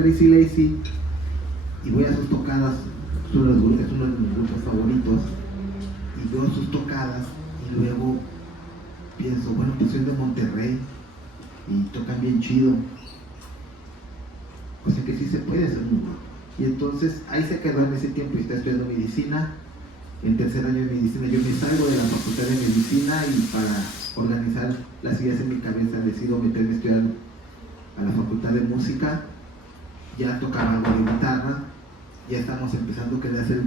Crazy Lazy y voy a sus tocadas, es uno de mis grupos favoritos, y veo sus tocadas y luego pienso, bueno, pues soy de Monterrey y tocan bien chido, o sea que sí se puede hacer un grupo. Y entonces ahí se quedó en ese tiempo y está estudiando medicina. En tercer año de medicina yo me salgo de la facultad de medicina y para organizar las ideas en mi cabeza decido meterme a estudiar a la facultad de música. Ya tocaba algo de guitarra, ya estamos empezando a querer hacer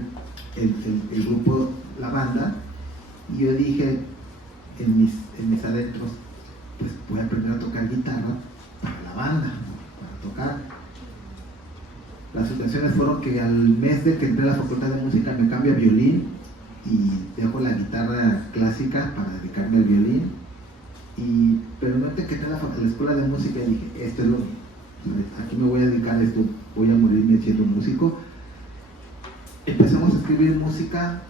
el grupo, la banda, y yo dije en mis adentros, pues voy a aprender a tocar guitarra para la banda, para tocar. Las situaciones fueron que al mes de que entré a la facultad de música me cambio a violín y dejo la guitarra clásica para dedicarme al violín. Pero no te quedé en la escuela de música y dije, esto es lo mío, aquí me voy a dedicar a esto, voy a morirme siendo músico. Empezamos a escribir música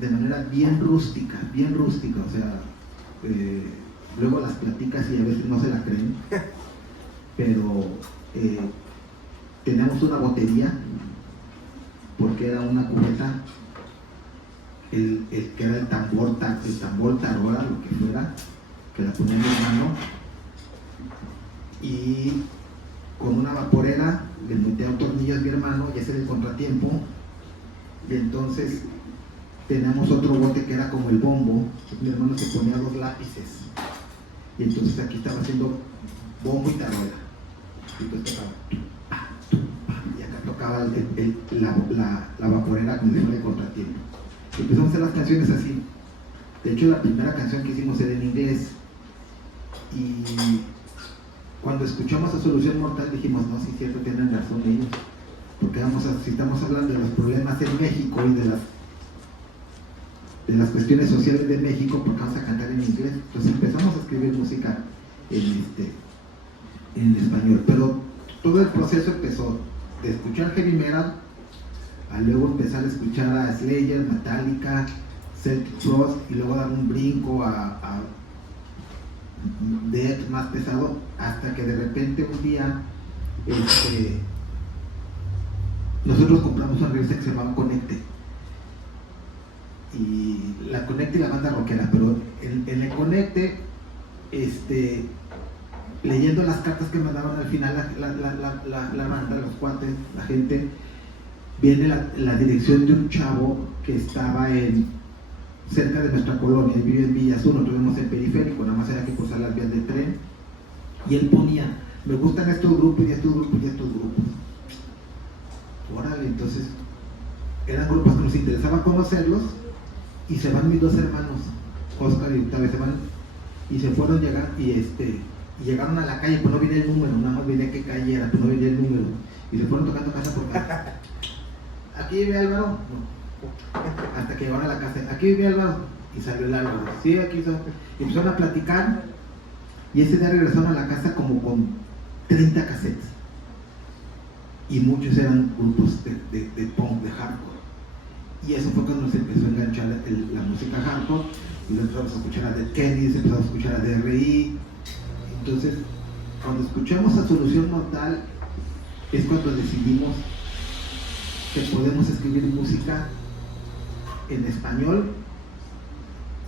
de manera bien rústica, o sea, luego las platicas y a veces no se la creen, pero teníamos una botería, porque era una cubeta, el que era el tambor tarola, lo que fuera, que la ponía en mi mano, y con una vaporera le metía un tornillo a mi hermano y ese era el contratiempo, y entonces teníamos otro bote que era como el bombo, mi hermano se ponía 2 lápices, y entonces aquí estaba haciendo bombo y tarola, y entonces tocaba la vaporera con el contratiempo. Empezamos a hacer las canciones así. De hecho, la primera canción que hicimos era en inglés, y cuando escuchamos a Solución Mortal dijimos, no, sí es cierto, tienen razón ellos, porque si estamos hablando de los problemas en México y de las cuestiones sociales de México, porque vamos a cantar en inglés. Entonces empezamos a escribir música en español, pero todo el proceso empezó de escuchar heavy metal a luego empezar a escuchar a Slayer, Metallica, Celtic Frost, y luego dar un brinco a death más pesado, hasta que de repente un día nosotros compramos una revista que se llamaba Conecte, y la Conecte y la banda rockera, pero en el Conecte, leyendo las cartas que mandaban al final la banda, los cuates, la gente, viene la dirección de un chavo que estaba cerca de nuestra colonia. Él vive en Villa Sur, nosotros vivimos en Periférico, nada más era que cruzar las vías de tren, y él ponía, me gustan estos grupos y estos grupos y estos grupos. Órale, entonces eran grupos que nos interesaba conocerlos, y se van mis 2 hermanos, Oscar y Octavio, y se fueron llegar, y llegaron a la calle, pues no viene el número, nada más viene qué calle era, pues no viene el número, y se fueron tocando casa por casa. ¿Aquí vive Álvaro? No. Hasta que llegaron a la casa, ¿aquí vive Álvaro? Y salió el Álvaro, sí, aquí está. Y empezaron a platicar, y ese día regresaron a la casa como con 30 cassettes, y muchos eran grupos de punk, de hardcore, y eso fue cuando nos empezó a enganchar la música hardcore, y luego empezamos a escuchar a Dead Kennedys, empezamos a escuchar a DRI. Entonces, cuando escuchamos a Solución Mortal, es cuando decidimos que podemos escribir música en español,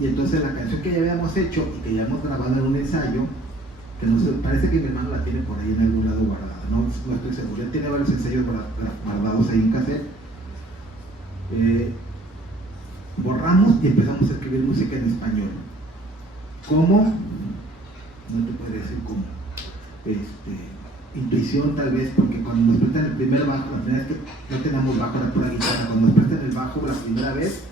y entonces la canción que ya habíamos hecho y que ya hemos grabado en un ensayo, que no sé, parece que mi hermano la tiene por ahí en algún lado guardada, no estoy seguro, él tiene varios ensayos guardados ahí en cassette. Borramos y empezamos a escribir música en español. ¿Cómo? No te podría decir cómo. Intuición tal vez, porque cuando nos prestan el primer bajo, la primera vez que no teníamos bajo, era pura guitarra, cuando nos prestan el bajo la primera vez,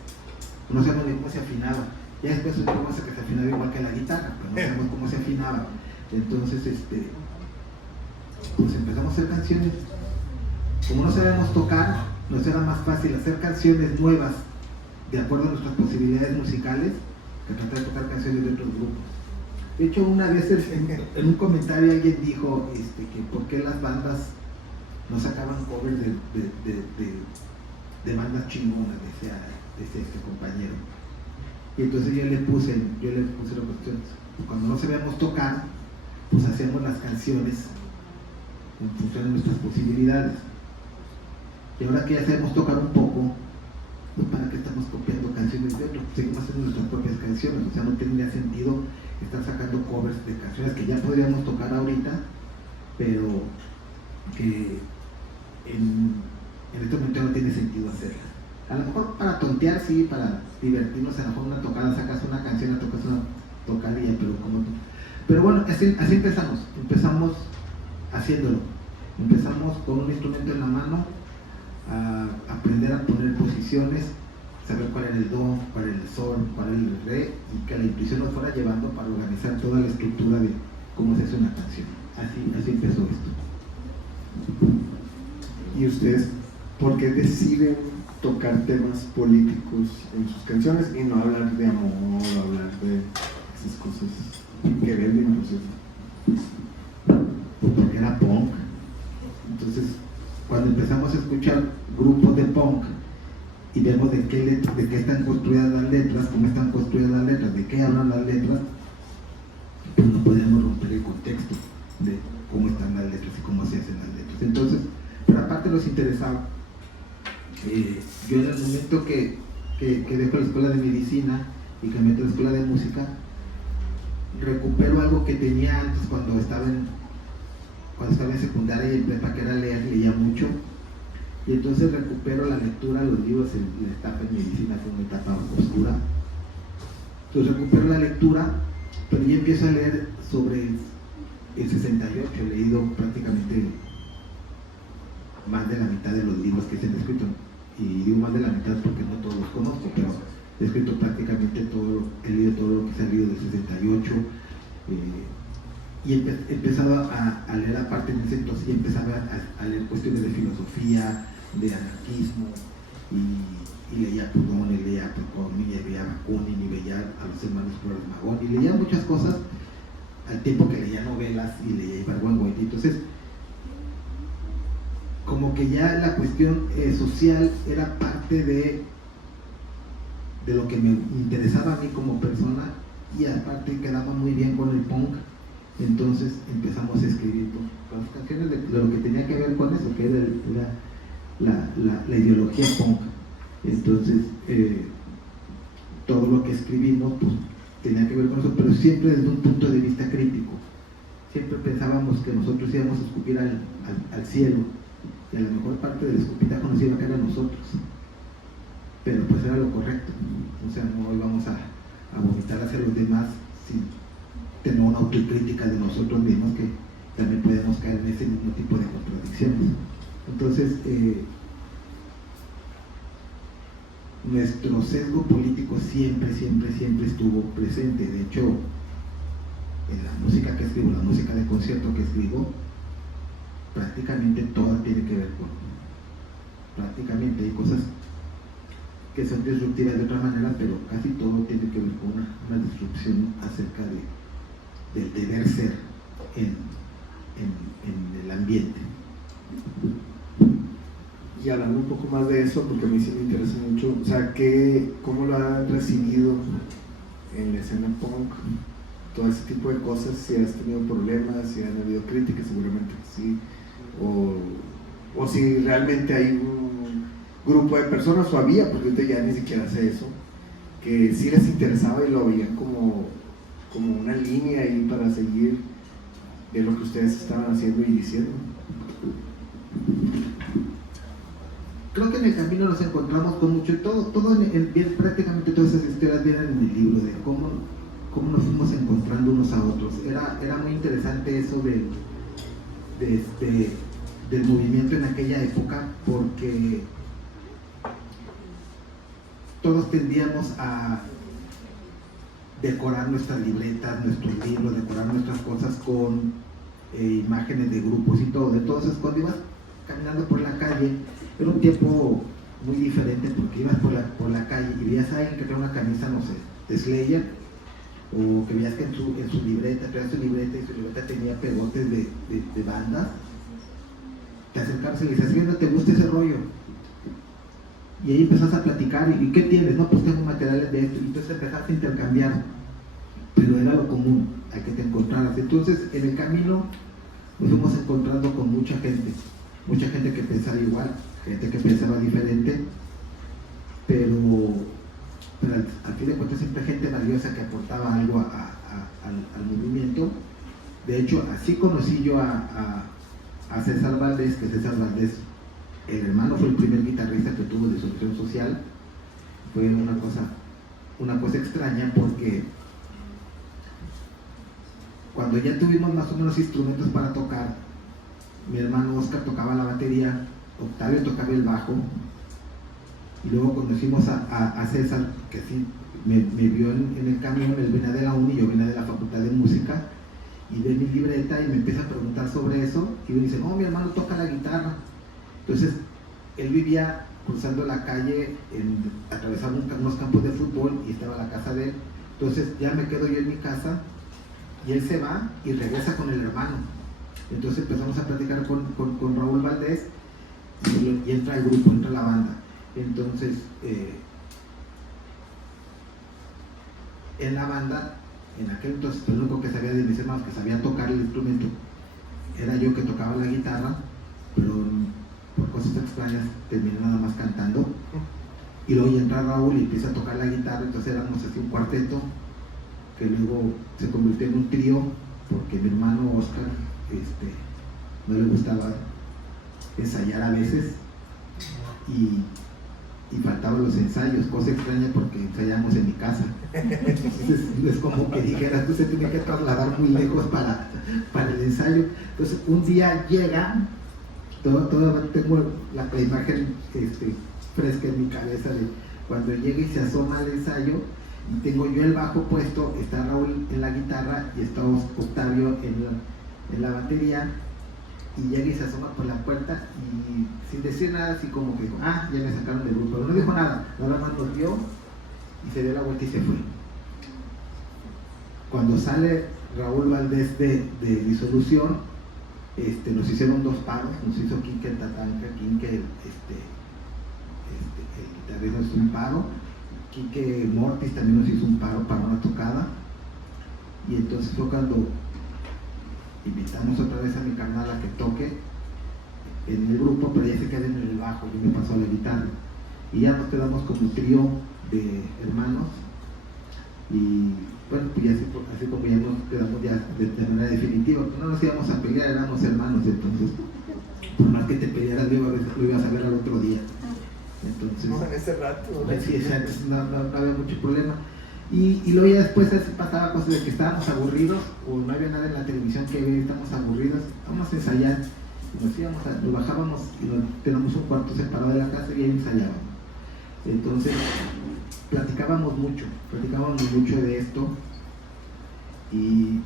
no sabemos ni cómo se afinaba. Ya después supimos que se afinaba igual que la guitarra, pero no sabemos cómo se afinaba. Entonces, pues empezamos a hacer canciones. Como no sabíamos tocar, nos era más fácil hacer canciones nuevas de acuerdo a nuestras posibilidades musicales que tratar de tocar canciones de otros grupos. De hecho, una vez en un comentario alguien dijo que por qué las bandas no sacaban covers de bandas chingonas, decía este compañero. Y entonces yo le puse la cuestión, cuando no sabíamos tocar, pues hacíamos las canciones en función de nuestras posibilidades. Y ahora que ya sabemos tocar un poco, pues ¿para qué estamos copiando canciones de otros? Seguimos haciendo nuestras propias canciones, o sea, no tendría sentido estar sacando covers de canciones que ya podríamos tocar ahorita, pero que en este momento no tiene sentido hacerlas. A lo mejor para tontear, sí, para divertirnos, a lo mejor una tocada, sacas una canción, la tocas una tocadilla, pero bueno, así empezamos haciéndolo, empezamos con un instrumento en la mano, a aprender a poner posiciones, saber cuál era el do, cuál era el sol, cuál era el re, y que la intuición nos fuera llevando para organizar toda la estructura de cómo se hace una canción. Así empezó esto. ¿Y ustedes por qué deciden tocar temas políticos en sus canciones y no hablar de amor, hablar de esas cosas que venden, pues? Porque era punk. Entonces, cuando empezamos a escuchar grupos de punk y vemos de qué están construidas las letras, cómo están construidas las letras, de qué hablan las letras, pues no podemos romper el contexto de cómo están las letras y cómo se hacen las letras. Entonces, pero aparte nos interesaba. Yo en el momento que dejo la escuela de medicina y que me meto a la escuela de música, recupero algo que tenía antes cuando estaba en secundaria y en prepa, que era leer, leía mucho, y entonces recupero la lectura, los libros. La etapa en medicina fue una etapa oscura, entonces recupero la lectura, pero yo empiezo a leer sobre el 68, he leído prácticamente más de la mitad de los libros que se han escrito, y digo más de la mitad porque no todos los conozco, pero he escrito prácticamente todo, he leído todo lo que se ha leído del 68, y he empezado a leer aparte en ese entonces, y empezaba a leer cuestiones de filosofía, de anarquismo, y leía a Proudhon, y leía a Proudhon, y veía a Bakunin, y veía a los hermanos Flores Magón, y leía muchas cosas al tiempo que leía novelas y leía Ibargüengoitia. Entonces, como que ya la cuestión social era parte de lo que me interesaba a mí como persona, y aparte quedaba muy bien con el punk. Entonces empezamos a escribir las canciones de lo que tenía que ver con eso, que era la ideología punk. Entonces todo lo que escribimos pues tenía que ver con eso, pero siempre desde un punto de vista crítico. Siempre pensábamos que nosotros íbamos a escupir al cielo, y a la mejor parte del escupitajo nos iba a caer a nosotros, pero pues era lo correcto. O sea, no íbamos a vomitar hacia los demás sin tener una autocrítica de nosotros mismos, que también podemos caer en ese mismo tipo de contradicciones. Entonces, nuestro sesgo político siempre estuvo presente. De hecho, en la música que escribo, la música de concierto que escribo, prácticamente toda tiene que ver con, prácticamente hay cosas que son disruptivas de otra manera, pero casi todo tiene que ver con una disrupción acerca del deber ser en el ambiente. Y hablando un poco más de eso, porque a mí sí me interesa mucho, o sea, ¿cómo lo han recibido en la escena punk? Todo ese tipo de cosas, si has tenido problemas, si han habido críticas, seguramente que sí, o si realmente hay un grupo de personas, o había, porque ahorita ya ni siquiera sé eso, que sí les interesaba y lo veían como una línea ahí para seguir de lo que ustedes estaban haciendo y diciendo. Creo que en el camino nos encontramos con mucho, prácticamente todas esas historias vienen en el libro, de cómo nos fuimos encontrando unos a otros. Era muy interesante eso del movimiento en aquella época, porque todos tendíamos a decorar nuestras libretas, nuestros libros, decorar nuestras cosas con imágenes de grupos y todo. Entonces, cuando ibas caminando por la calle, era un tiempo muy diferente, porque ibas por la calle y veías a alguien que traía una camisa, no sé, de Slayer, o que veías que en su libreta, traía su libreta, y su libreta tenía pegotes de bandas. Te acercabas y le decías: ¿no te gusta ese rollo? Y ahí empezás a platicar. ¿Y qué tienes? No, pues tengo materiales de esto. Y entonces empezaste a intercambiar, pero era lo común, a que te encontraras. Entonces, en el camino nos fuimos encontrando con mucha gente que pensaba igual, gente que pensaba diferente, pero al fin de cuentas siempre gente valiosa que aportaba algo al movimiento. De hecho, así conocí yo a César Valdés, que César Valdés, el hermano, fue el primer guitarrista que tuvo de Solución Social. Fue una cosa extraña, porque cuando ya tuvimos más o menos instrumentos para tocar, mi hermano Oscar tocaba la batería, Octavio tocaba el bajo, y luego conocimos a César, que sí me vio en el camión. Él venía de la uni, yo venía de la Facultad de Música, y ve mi libreta y me empieza a preguntar sobre eso, y me dice, no, mi hermano toca la guitarra. Entonces, él vivía cruzando la calle, atravesaba unos campos de fútbol, y estaba la casa de él. Entonces ya me quedo yo en mi casa, y él se va y regresa con el hermano. Entonces empezamos a platicar con Raúl Valdés, y entra el grupo, entra la banda. Entonces, en la banda, en aquel entonces, el único que sabía de mis hermanos que sabía tocar el instrumento era yo, que tocaba la guitarra, pero por cosas extrañas terminé nada más cantando. Y luego ya entra Raúl y empieza a tocar la guitarra. Entonces éramos así un cuarteto, que luego se convirtió en un trío, porque mi hermano Oscar no le gustaba ensayar a veces, y faltaban los ensayos, cosa extraña porque ensayamos en mi casa. Entonces es como que dijeras, tú se tiene que trasladar muy lejos para el ensayo. Entonces un día llega, todavía tengo la imagen fresca en mi cabeza de cuando llega y se asoma al ensayo, y tengo yo el bajo puesto, está Raúl en la guitarra y está Octavio en la batería, y llega y se asoma por la puerta, y sin decir nada, así como que dijo, ya me sacaron del grupo, pero no dijo nada, nada más nos vio y se dio la vuelta y se fue. Cuando sale Raúl Valdés de disolución, nos hicieron 2 paros, nos hizo Quique el Tatanka, Quique el guitarrista nos hizo un paro, Quique Mortis también nos hizo un paro para una tocada, y entonces fue cuando invitamos otra vez a mi carnal a que toque en el grupo, pero ya se queda en el bajo, yo me paso a la guitarra, y ya nos quedamos como trío de hermanos. Y bueno, pues ya así como ya nos quedamos ya de manera definitiva, pues no nos íbamos a pelear, éramos hermanos. Entonces, por más que te pelearas, lo ibas a ver al otro día. Entonces, no, en ese rato, sí, no había mucho problema. Y luego ya después pasaba cosas de que estábamos aburridos, o no había nada en la televisión que ver, estábamos aburridos, vamos a ensayar, y nos bajábamos y teníamos un cuarto separado de la casa, y ahí ensayábamos. Entonces platicábamos mucho de esto, y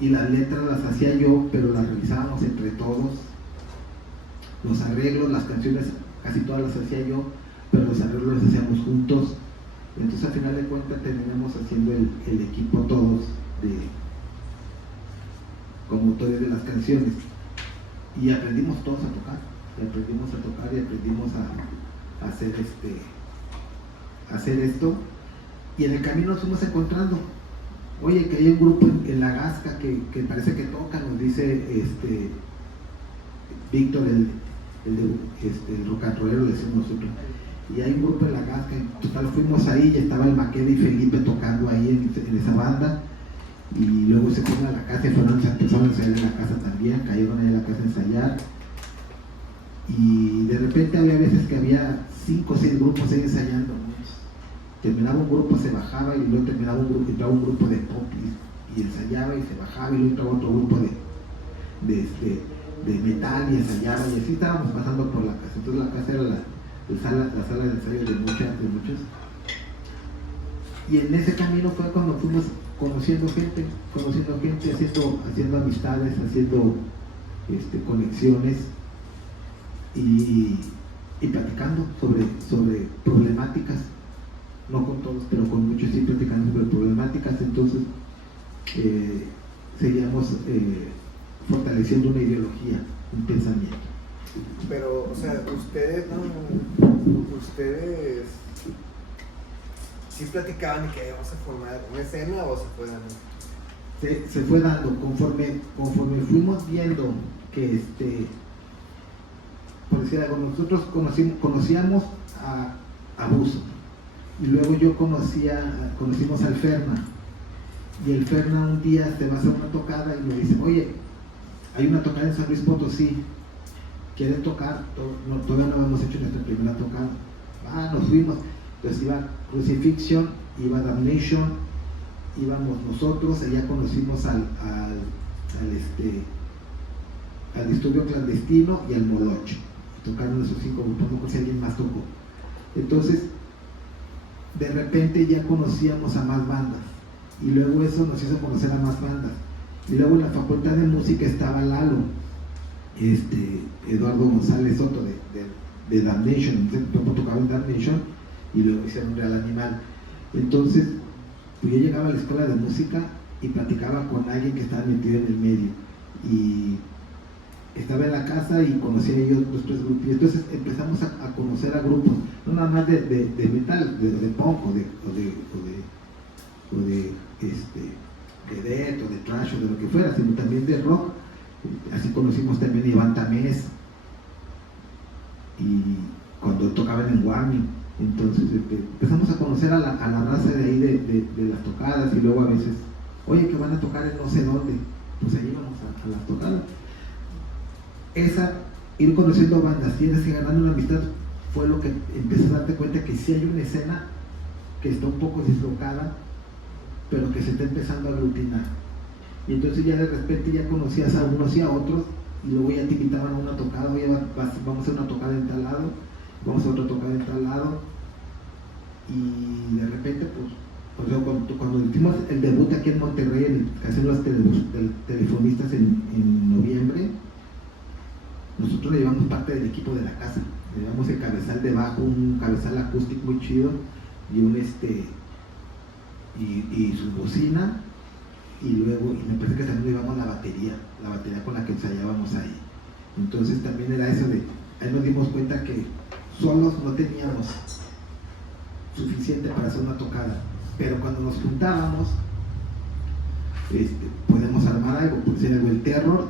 las letras las hacía yo, pero las revisábamos entre todos. Los arreglos, las canciones, casi todas las hacía yo, pero los arreglos los hacíamos juntos. Entonces al final de cuentas terminamos haciendo el equipo todos como autores de las canciones, y aprendimos todos a tocar, y aprendimos a hacer esto, y en el camino nos fuimos encontrando. Oye, que hay un grupo en La Gasca que parece que toca, nos dice Víctor, el rock and rollero, le decimos nosotros, y hay un grupo en La Gasca. Total, fuimos ahí y estaba el Maqueda y Felipe tocando ahí en esa banda, y luego se fueron a la casa y empezaron a ensayar en la casa también, cayeron ahí a la casa a ensayar, y de repente había veces que había 5 o 6 grupos ahí ensayando. Terminaba un grupo, se bajaba, y luego terminaba un grupo, entraba un grupo de pop y ensayaba, y se bajaba, y luego entraba otro grupo de metal y ensayaba, y así estábamos pasando por la casa. Entonces la casa era la sala de ensayo de muchos, y en ese camino fue cuando fuimos conociendo gente, haciendo amistades, haciendo conexiones, y platicando sobre problemáticas, no con todos, pero con muchos sí, platicando sobre problemáticas. Entonces seguíamos fortaleciendo una ideología, un pensamiento. Pero, o sea, ustedes sí platicaban de que íbamos a formar una escena, o se fueron. se fue dando conforme fuimos viendo que por decir algo, nosotros conocíamos a Buzo, y luego conocimos al Ferna, y el Ferna un día se va a hacer una tocada y me dice, oye, hay una tocada en San Luis Potosí, ¿quieren tocar? Todavía no hemos hecho nuestra primera tocada. Nos fuimos. Entonces iba Crucifixion, iba Damnation, íbamos nosotros, allá conocimos al Disturbio Clandestino y al Moloch. Tocaron esos 5 grupos, no sé si alguien más tocó. Entonces, de repente ya conocíamos a más bandas, y luego eso nos hizo conocer a más bandas. Y luego en la Facultad de Música estaba Lalo, Eduardo González Soto de Damnation, entonces tocaba en Damnation y luego hicieron Real Animal. Entonces, pues yo llegaba a la escuela de música y platicaba con alguien que estaba metido en el medio, y estaba en la casa y conocía yo los 3 grupos, y entonces empezamos a conocer a grupos, no nada más de metal, de punk o de death o de thrash o de lo que fuera, sino también de rock. Así conocimos también a Iván Tamés, y cuando tocaban en Warning. Entonces empezamos a conocer a la raza de ahí de las tocadas, y luego a veces, oye, que van a tocar en no sé dónde, pues ahí vamos a las tocadas. Ir conociendo bandas y así ganando una amistad fue lo que empecé a darte cuenta que sí hay una escena que está un poco dislocada, pero que se está empezando a aglutinar. Y entonces ya de repente ya conocías a unos y a otros, y luego ya te invitaban a una tocada, oye, vamos a hacer una tocada en tal lado, vamos a otra tocada en tal lado, y de repente pues cuando hicimos el debut aquí en Monterrey, en el Casino de los Telefonistas en noviembre, nosotros le llevamos parte del equipo de la casa, le llevamos el cabezal de bajo, un cabezal acústico muy chido, y su bocina, y me parece que también llevamos la batería con la que ensayábamos ahí. Entonces también era eso ahí nos dimos cuenta que solos no teníamos suficiente para hacer una tocada, pero cuando nos juntábamos, podemos armar algo. Por decir algo, el Terror,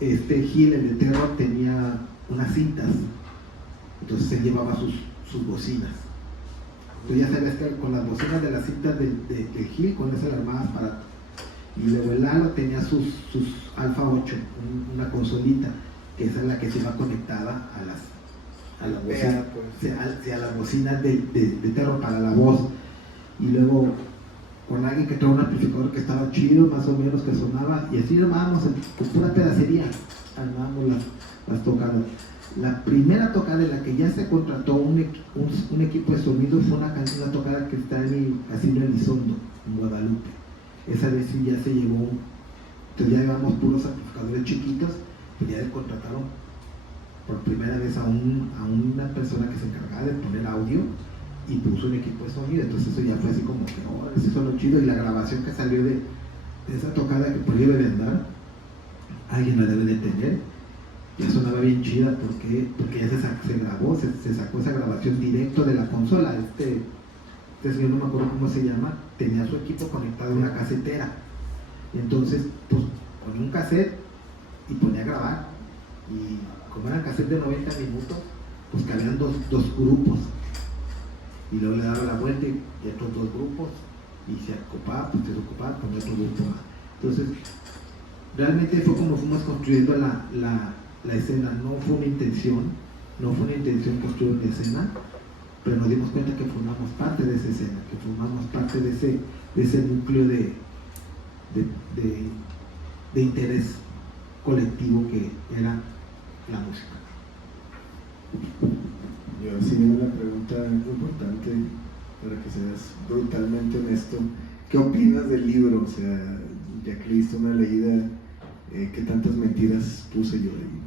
Gil, el de Terror, tenía unas cintas, entonces él llevaba sus bocinas. Tú ya sabes que con las bocinas de las cintas de Gil, con eso le armabas para. Y luego el Lalo tenía sus Alpha 8, una consolita, que esa es la que se va conectada a las bocinas, a las bocinas de Terror para la voz. Y luego con alguien que trae un amplificador que estaba chido, más o menos, que sonaba, y así armábamos con pura pedacería, armábamos las tocadas. La primera tocada en la que ya se contrató un equipo de sonido fue una tocada que está en el Casino Elizondo, en Guadalupe. Esa vez sí ya se llevó, entonces ya llevamos puros amplificadores chiquitos, pues ya le contrataron por primera vez a una persona que se encargaba de poner audio, y puso un equipo de sonido. Entonces eso ya fue así como que, ese sonó chido, y la grabación que salió de esa tocada, que por ahí debe de andar, alguien la debe de tener, ya sonaba bien chida, porque ya se grabó, se sacó esa grabación directo de la consola. Este señor, no me acuerdo cómo se llama, tenía su equipo conectado a una casetera, entonces pues ponía un cassette y ponía a grabar, y como eran cassette de 90 minutos, pues cabían dos grupos, y luego le daba la vuelta y otros 2 grupos, y se ocupaba con otro grupo más. Entonces realmente fue como fuimos construyendo la escena. No fue una intención construir una escena, pero nos dimos cuenta que formamos parte de esa escena, que formamos parte de ese núcleo de interés colectivo que era la música. Yo sí tengo una pregunta importante para que seas brutalmente honesto. ¿Qué opinas del libro? O sea, ya que leíste una leída, ¿qué tantas mentiras puse yo ahí?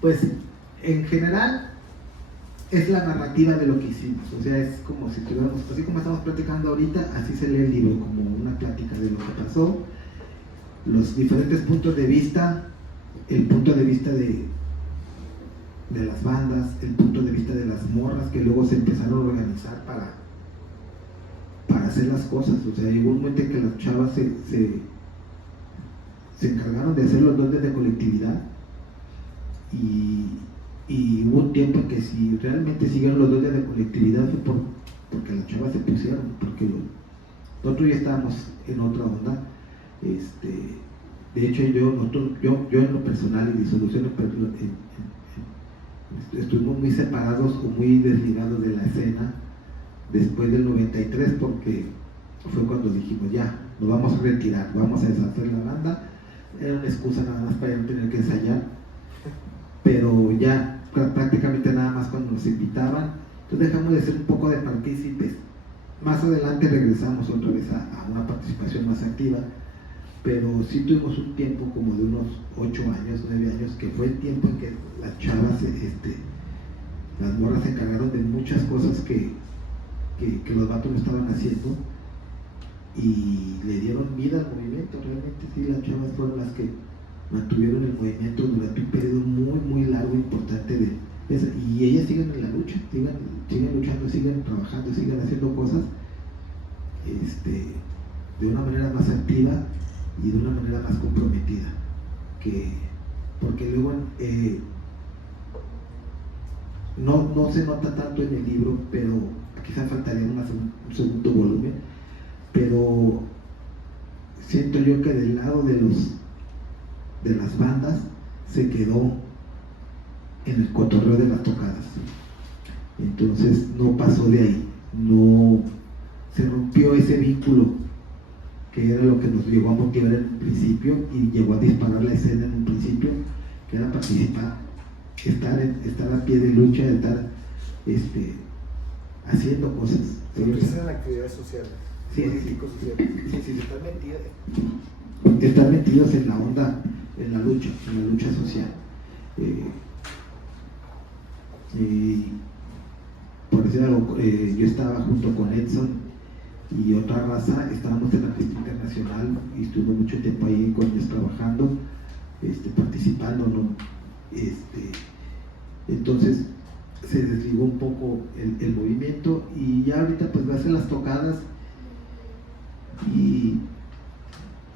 Pues en general es la narrativa de lo que hicimos, o sea, es como si tuviéramos, así como estamos platicando ahorita, así se lee el libro, como una plática de lo que pasó, los diferentes puntos de vista, el punto de vista de las bandas, el punto de vista de las morras que luego se empezaron a organizar para hacer las cosas. O sea, llegó un momento en que las chavas se encargaron de hacer los dones de colectividad, y hubo un tiempo en que si realmente siguieron los dones de colectividad fue porque las chavas se pusieron, porque nosotros ya estábamos en otra onda. De hecho, yo en lo personal y disolución estuvimos muy separados o muy desligados de la escena después del 93, porque fue cuando dijimos ya, nos vamos a retirar, vamos a deshacer la banda. Era una excusa nada más para ya no tener que ensayar, pero ya prácticamente nada más cuando nos invitaban. Entonces dejamos de ser un poco de partícipes. Más adelante regresamos otra vez a una participación más activa, pero sí tuvimos un tiempo como de unos 8 años, 9 años, que fue el tiempo en que las chavas, las morras se encargaron de muchas cosas que los vatos no estaban haciendo, y le dieron vida al movimiento. Realmente sí, las chavas fueron las que mantuvieron el movimiento durante un periodo muy, muy largo, importante y ellas siguen en la lucha, siguen luchando, siguen trabajando, siguen haciendo cosas de una manera más activa y de una manera más comprometida, porque luego no se nota tanto en el libro, pero quizá faltaría un segundo volumen, pero siento yo que del lado de las bandas se quedó en el cotorreo de las tocadas. Entonces no pasó de ahí, no se rompió ese vínculo que era lo que nos llegó a motivar en un principio y llegó a disparar la escena en un principio, que era participar, estar a pie de lucha, estar haciendo cosas. Empiezan actividades sociales, sí, políticos sociales. Sí, están metidos en la onda, en la lucha social. Por decir algo, yo estaba junto con Edson y otra raza, estábamos en la fiesta internacional y estuve mucho tiempo ahí con ellos trabajando, participando, ¿no? Entonces se desligó un poco el movimiento, y ya ahorita pues vas a las tocadas y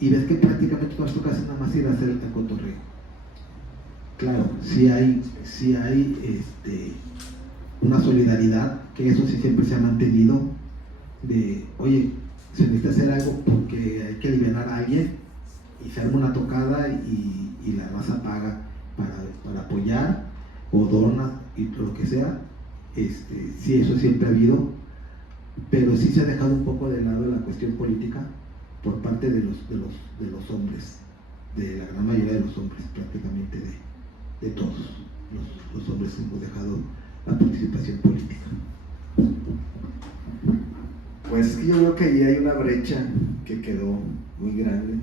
ves que prácticamente todas las tocadas es nada más ir a hacer el cotorreo. Claro, sí hay una solidaridad, que eso sí siempre se ha mantenido, de oye, se necesita hacer algo porque hay que aliviar a alguien, y se arma una tocada y la raza paga para apoyar o dona y lo que sea. Sí, eso siempre ha habido, pero sí se ha dejado un poco de lado la cuestión política por parte de los hombres, de la gran mayoría de los hombres, prácticamente de todos los hombres hemos dejado la participación política. Pues es que yo creo que ahí hay una brecha que quedó muy grande,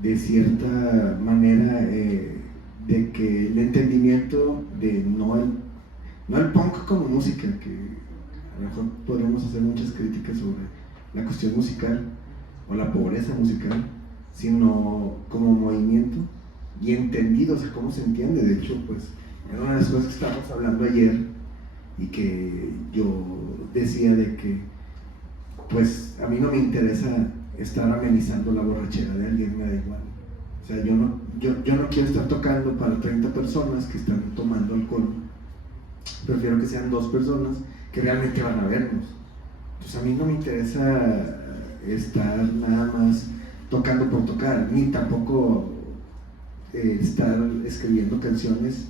de cierta manera, de que el entendimiento de no el punk como música, que a lo mejor podríamos hacer muchas críticas sobre la cuestión musical o la pobreza musical, sino como movimiento y entendido, o sea, cómo se entiende. De hecho, pues era una de las cosas que estábamos hablando ayer y que yo decía de que pues a mí no me interesa estar amenizando la borrachera de alguien, me da igual. O sea, yo no quiero estar tocando para 30 personas que están tomando alcohol. Prefiero que sean 2 personas que realmente van a vernos. Entonces a mí no me interesa estar nada más tocando por tocar, ni tampoco estar escribiendo canciones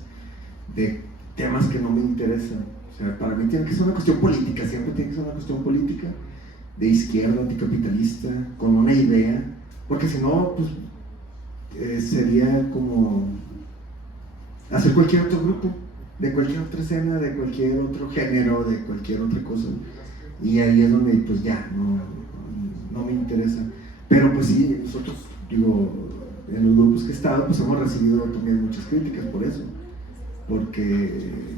de temas que no me interesan. O sea, para mí tiene que ser una cuestión política, siempre tiene que ser una cuestión política, de izquierda, anticapitalista, con una idea, porque si no, pues sería como hacer cualquier otro grupo, de cualquier otra escena, de cualquier otro género, de cualquier otra cosa, y ahí es donde pues ya no me interesa. Pero pues sí, nosotros, digo, en los grupos que he estado, pues hemos recibido también muchas críticas por eso, porque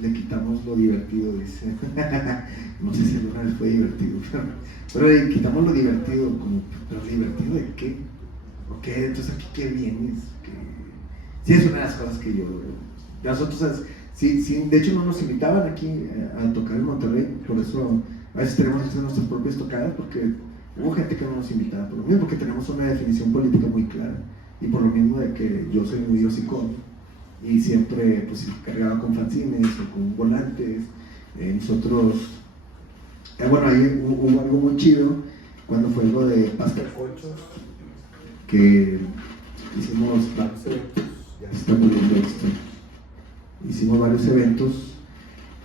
le quitamos lo divertido, dice. No sé si alguna vez fue divertido, pero le quitamos lo divertido, como, ¿pero divertido de qué? ¿Ok? Entonces aquí qué vienes. Sí, es una de las cosas que yo... Nosotros, sí, de hecho no nos invitaban aquí a tocar en Monterrey, por eso A veces tenemos que hacer nuestras propias tocadas porque hubo gente que no nos invitaba, por lo mismo, porque tenemos una definición política muy clara. Y por lo mismo de que yo soy muy hocicón y siempre pues cargaba con fanzines o con volantes. Nosotros, bueno, ahí hubo algo muy chido cuando fue lo de Pasta de Conchos, que hicimos varios eventos, ya se está muriendo esto. Hicimos varios eventos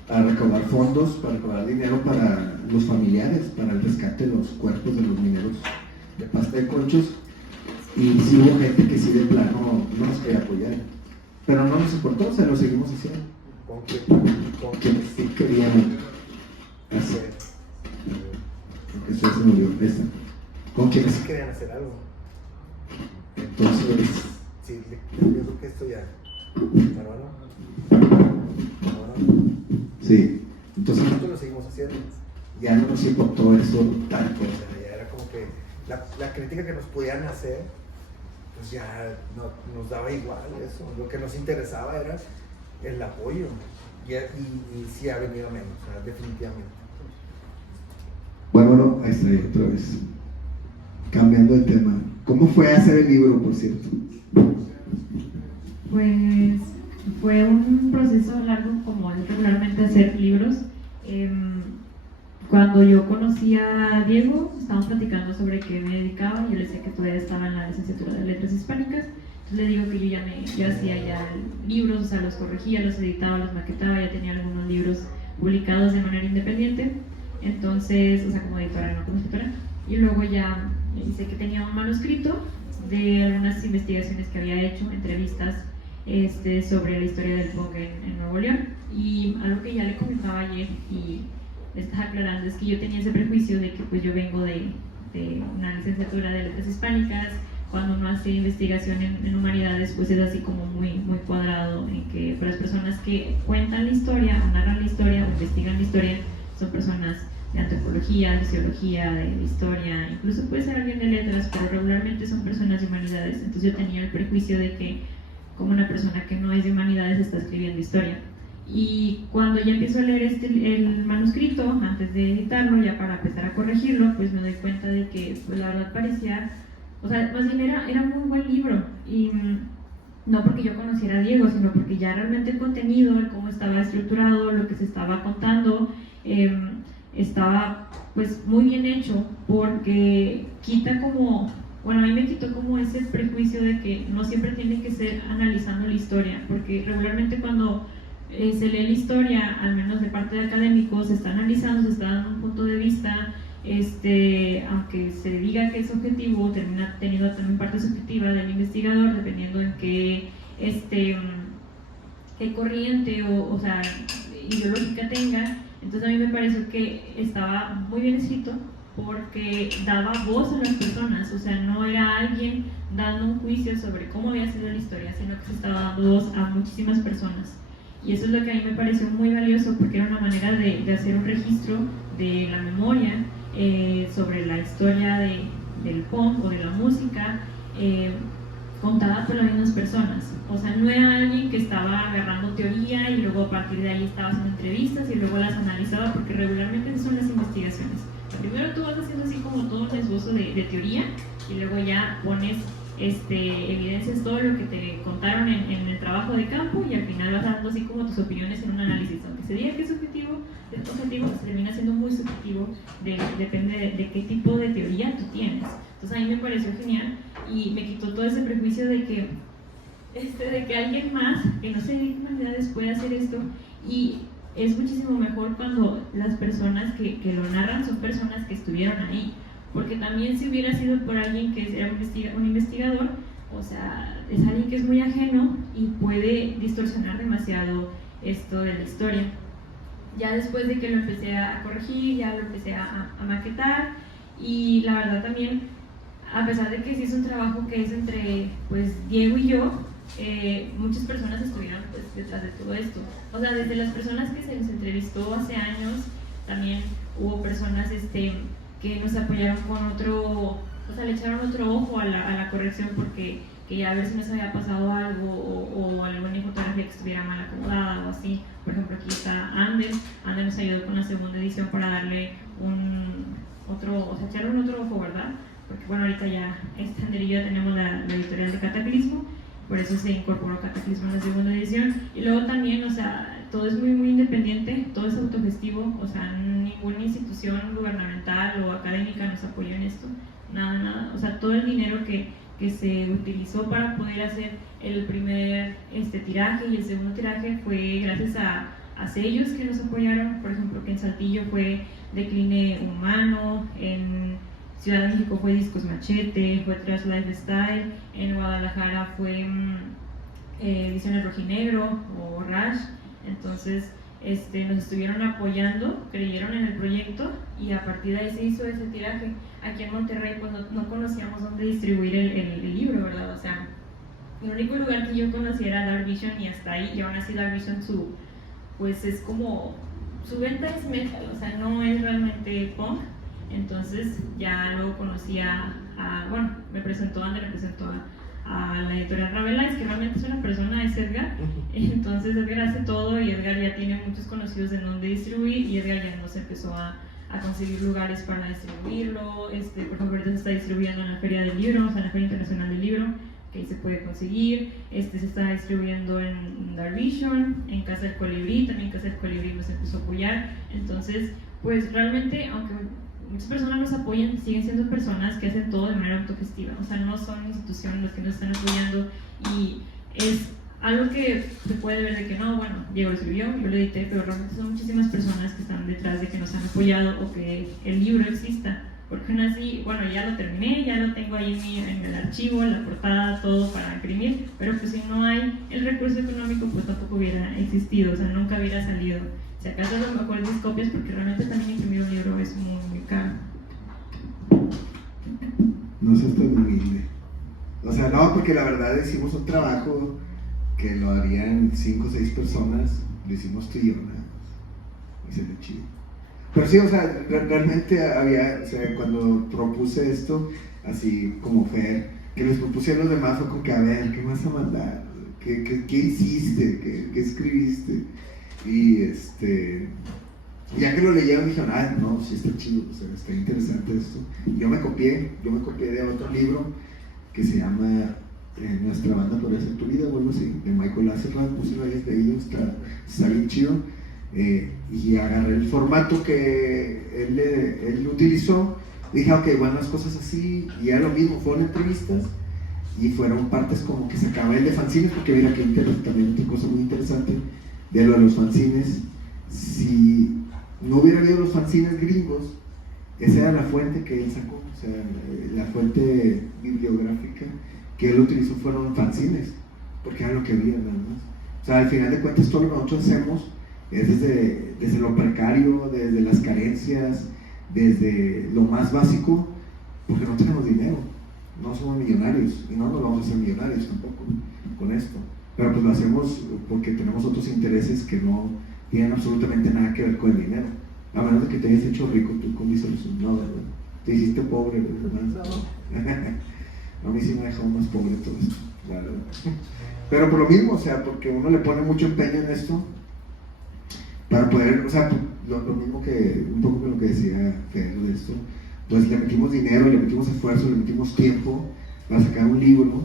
para recaudar fondos, para recaudar dinero para los familiares, para el rescate de los cuerpos de los mineros de Pasta de Conchos. Y sí hubo gente que sí de plano no nos quería apoyar, pero no nos importó, o sea, lo seguimos haciendo con quienes sí querían hacer, porque eso se murió esta, con quienes sí querían hacer algo. Entonces sí, yo creo que esto ya sí, entonces nosotros lo seguimos haciendo, ya no nos importó eso tanto, o sea, ya era como que la crítica que nos podían hacer pues ya no, nos daba igual eso, lo que nos interesaba era el apoyo y sí ha venido menos, o sea, definitivamente. Bueno, ahí está otra vez, cambiando de tema. ¿Cómo fue hacer el libro, por cierto? Pues fue un proceso largo, como es regularmente hacer libros. Cuando yo conocí a Diego, estábamos platicando sobre qué me dedicaba. Yo le decía que todavía estaba en la licenciatura de Letras Hispánicas. Entonces le digo que yo hacía ya libros, o sea, los corregía, los editaba, los maquetaba, ya tenía algunos libros publicados de manera independiente. Entonces, o sea, como editora, no como escritora. Y luego ya hice que tenía un manuscrito de algunas investigaciones que había hecho, entrevistas sobre la historia del punk en Nuevo León. Y algo que ya le comentaba ayer y le estaba aclarando es que yo tenía ese prejuicio de que pues yo vengo de una licenciatura de Letras Hispánicas. Cuando uno hace investigación en humanidades, pues es así como muy, muy cuadrado, en que para las personas que cuentan la historia, o narran la historia, o investigan la historia, son personas de antropología, de sociología, de historia, incluso puede ser alguien de letras, pero regularmente son personas de humanidades. Entonces yo tenía el prejuicio de que como una persona que no es de humanidades está escribiendo historia. Y cuando ya empiezo a leer el manuscrito, antes de editarlo, ya para empezar a corregirlo, pues me doy cuenta de que pues, la verdad parecía, o sea, más bien era muy buen libro. Y no porque yo conociera a Diego, sino porque ya realmente el contenido, el cómo estaba estructurado, lo que se estaba contando, estaba pues muy bien hecho, porque quita como, bueno, a mí me quitó como ese prejuicio de que no siempre tiene que ser analizando la historia, porque regularmente cuando se lee la historia, al menos de parte de académicos, se está analizando, se está dando un punto de vista, aunque se diga que es objetivo, termina teniendo también parte subjetiva del investigador, dependiendo en qué corriente o sea, ideológica tenga. Entonces a mí me pareció que estaba muy bien escrito porque daba voz a las personas, o sea, no era alguien dando un juicio sobre cómo había sido la historia, sino que se estaba dando voz a muchísimas personas. Y eso es lo que a mí me pareció muy valioso, porque era una manera de hacer un registro de la memoria sobre la historia del punk o de la música, contada por las mismas personas. O sea, no era alguien que estaba agarrando teoría y luego a partir de ahí estaba haciendo entrevistas y luego las analizaba, porque regularmente son las investigaciones. Primero tú vas haciendo así como todo un esbozo de teoría y luego ya pones evidencias todo lo que te contaron en el trabajo de campo, y al final vas dando así como tus opiniones en un análisis, aunque se diga que es objetivo, se termina siendo muy subjetivo, depende de qué tipo de teoría tú tienes. Entonces a mí me pareció genial y me quitó todo ese prejuicio de que alguien más que no se dedique a humanidades puede hacer esto, y es muchísimo mejor cuando las personas que lo narran son personas que estuvieron ahí. Porque también si hubiera sido por alguien que era un investigador, o sea, es alguien que es muy ajeno y puede distorsionar demasiado esto de la historia. Ya después de que lo empecé a corregir, ya lo empecé a maquetar, y la verdad también, a pesar de que sí es un trabajo que es entre pues Diego y yo, muchas personas estuvieron pues detrás de todo esto. O sea, desde las personas que se les entrevistó hace años, también hubo personas que nos apoyaron con o sea, le echaron otro ojo a la corrección, porque que ya a ver si nos había pasado algo o alguna fotografía ya que estuviera mal acomodada o así. Por ejemplo, aquí está Ander nos ayudó con la segunda edición para darle echarle un otro ojo, ¿verdad? Porque bueno, ahorita ya Ander y yo tenemos la editorial de Cataclismo, por eso se incorporó Cataclismo en la segunda edición. Y luego también, o sea, todo es muy, muy independiente, todo es autogestivo, o sea, ninguna institución gubernamental o académica nos apoyó en esto, nada, o sea, todo el dinero que se utilizó para poder hacer el primer tiraje y el segundo tiraje fue gracias a sellos que nos apoyaron. Por ejemplo, que en Saltillo fue Decline Humano, en Ciudad de México fue Discos Machete, fue Trash Lifestyle, en Guadalajara fue Ediciones Rojinegro o Rash. Entonces nos estuvieron apoyando, creyeron en el proyecto y a partir de ahí se hizo ese tiraje. Aquí en Monterrey pues no conocíamos dónde distribuir el libro, ¿verdad? O sea, el único lugar que yo conocía era Dark Vision y hasta ahí, y aún así Dark Vision pues es como, su venta es metal, o sea, no es realmente punk. Entonces ya luego conocí me presentó Ander, me presentó a la editorial Rabelais, que realmente es una persona, es Edgar. Entonces Edgar hace todo y Edgar ya tiene muchos conocidos en donde distribuir y Edgar ya nos empezó a conseguir lugares para distribuirlo. Por ejemplo, ahorita se está distribuyendo en la Feria del Libro, o sea, en la Feria Internacional del Libro, que ahí se puede conseguir. Se está distribuyendo en Dark Vision, en Casa del Colibrí, también Casa del Colibrí nos empezó a apoyar. Entonces, pues realmente, aunque muchas personas nos apoyan, siguen siendo personas que hacen todo de manera autogestiva, o sea, no son instituciones las que nos están apoyando, y es algo que se puede ver de que no, bueno, Diego lo escribió, yo lo edité, pero realmente son muchísimas personas que están detrás de que nos han apoyado o que el libro exista, porque aún así, bueno, ya lo terminé, ya lo tengo ahí en el archivo, en la portada, todo para imprimir, pero pues si no hay el recurso económico, pues tampoco hubiera existido, o sea, nunca hubiera salido. Si acaso a lo mejor 10 copias, porque realmente también imprimir un libro es muy, muy caro. No seas tan humilde. O sea, no, porque la verdad hicimos un trabajo que lo harían 5 o 6 personas, lo hicimos tú y yo, nada más. Y se le chido. Pero sí, o sea, realmente había, o sea, cuando propuse esto, así como Fer, que les propuse a los demás, fue como que, a ver, ¿qué vas a mandar? ¿Qué hiciste? ¿Qué escribiste? Y ya que lo leyeron dijeron, no, sí está chido, o sea, está interesante esto. Y yo me copié de otro libro que se llama Nuestra banda podría ser tu vida o algo así, de Michael Azerrad, puse rayas de ellos, está bien chido. Y agarré el formato que él utilizó, dije, ok, bueno, las cosas así, y era lo mismo, fueron entrevistas y fueron partes como que sacaba él de fanzines, porque mira que también otra cosa muy interesante de lo de los fanzines. Si no hubiera habido los fanzines gringos, esa era la fuente que él sacó, o sea, la fuente bibliográfica que él utilizó fueron fanzines, porque era lo que había nada más. O sea, al final de cuentas todo lo que nosotros hacemos es desde lo precario, desde las carencias, desde lo más básico, porque no tenemos dinero, no somos millonarios y no nos vamos a hacer millonarios tampoco con esto. Pero pues lo hacemos porque tenemos otros intereses que no tienen absolutamente nada que ver con el dinero. A menos de que te hayas hecho rico tú con disolución, no, ¿verdad? Te hiciste pobre, ¿verdad? No. A mí sí me ha dejado más pobre todo esto, la verdad. Pero por lo mismo, o sea, porque uno le pone mucho empeño en esto para poder, o sea, lo mismo que, un poco con lo que decía Pedro de esto, pues le metimos dinero, le metimos esfuerzo, le metimos tiempo para sacar un libro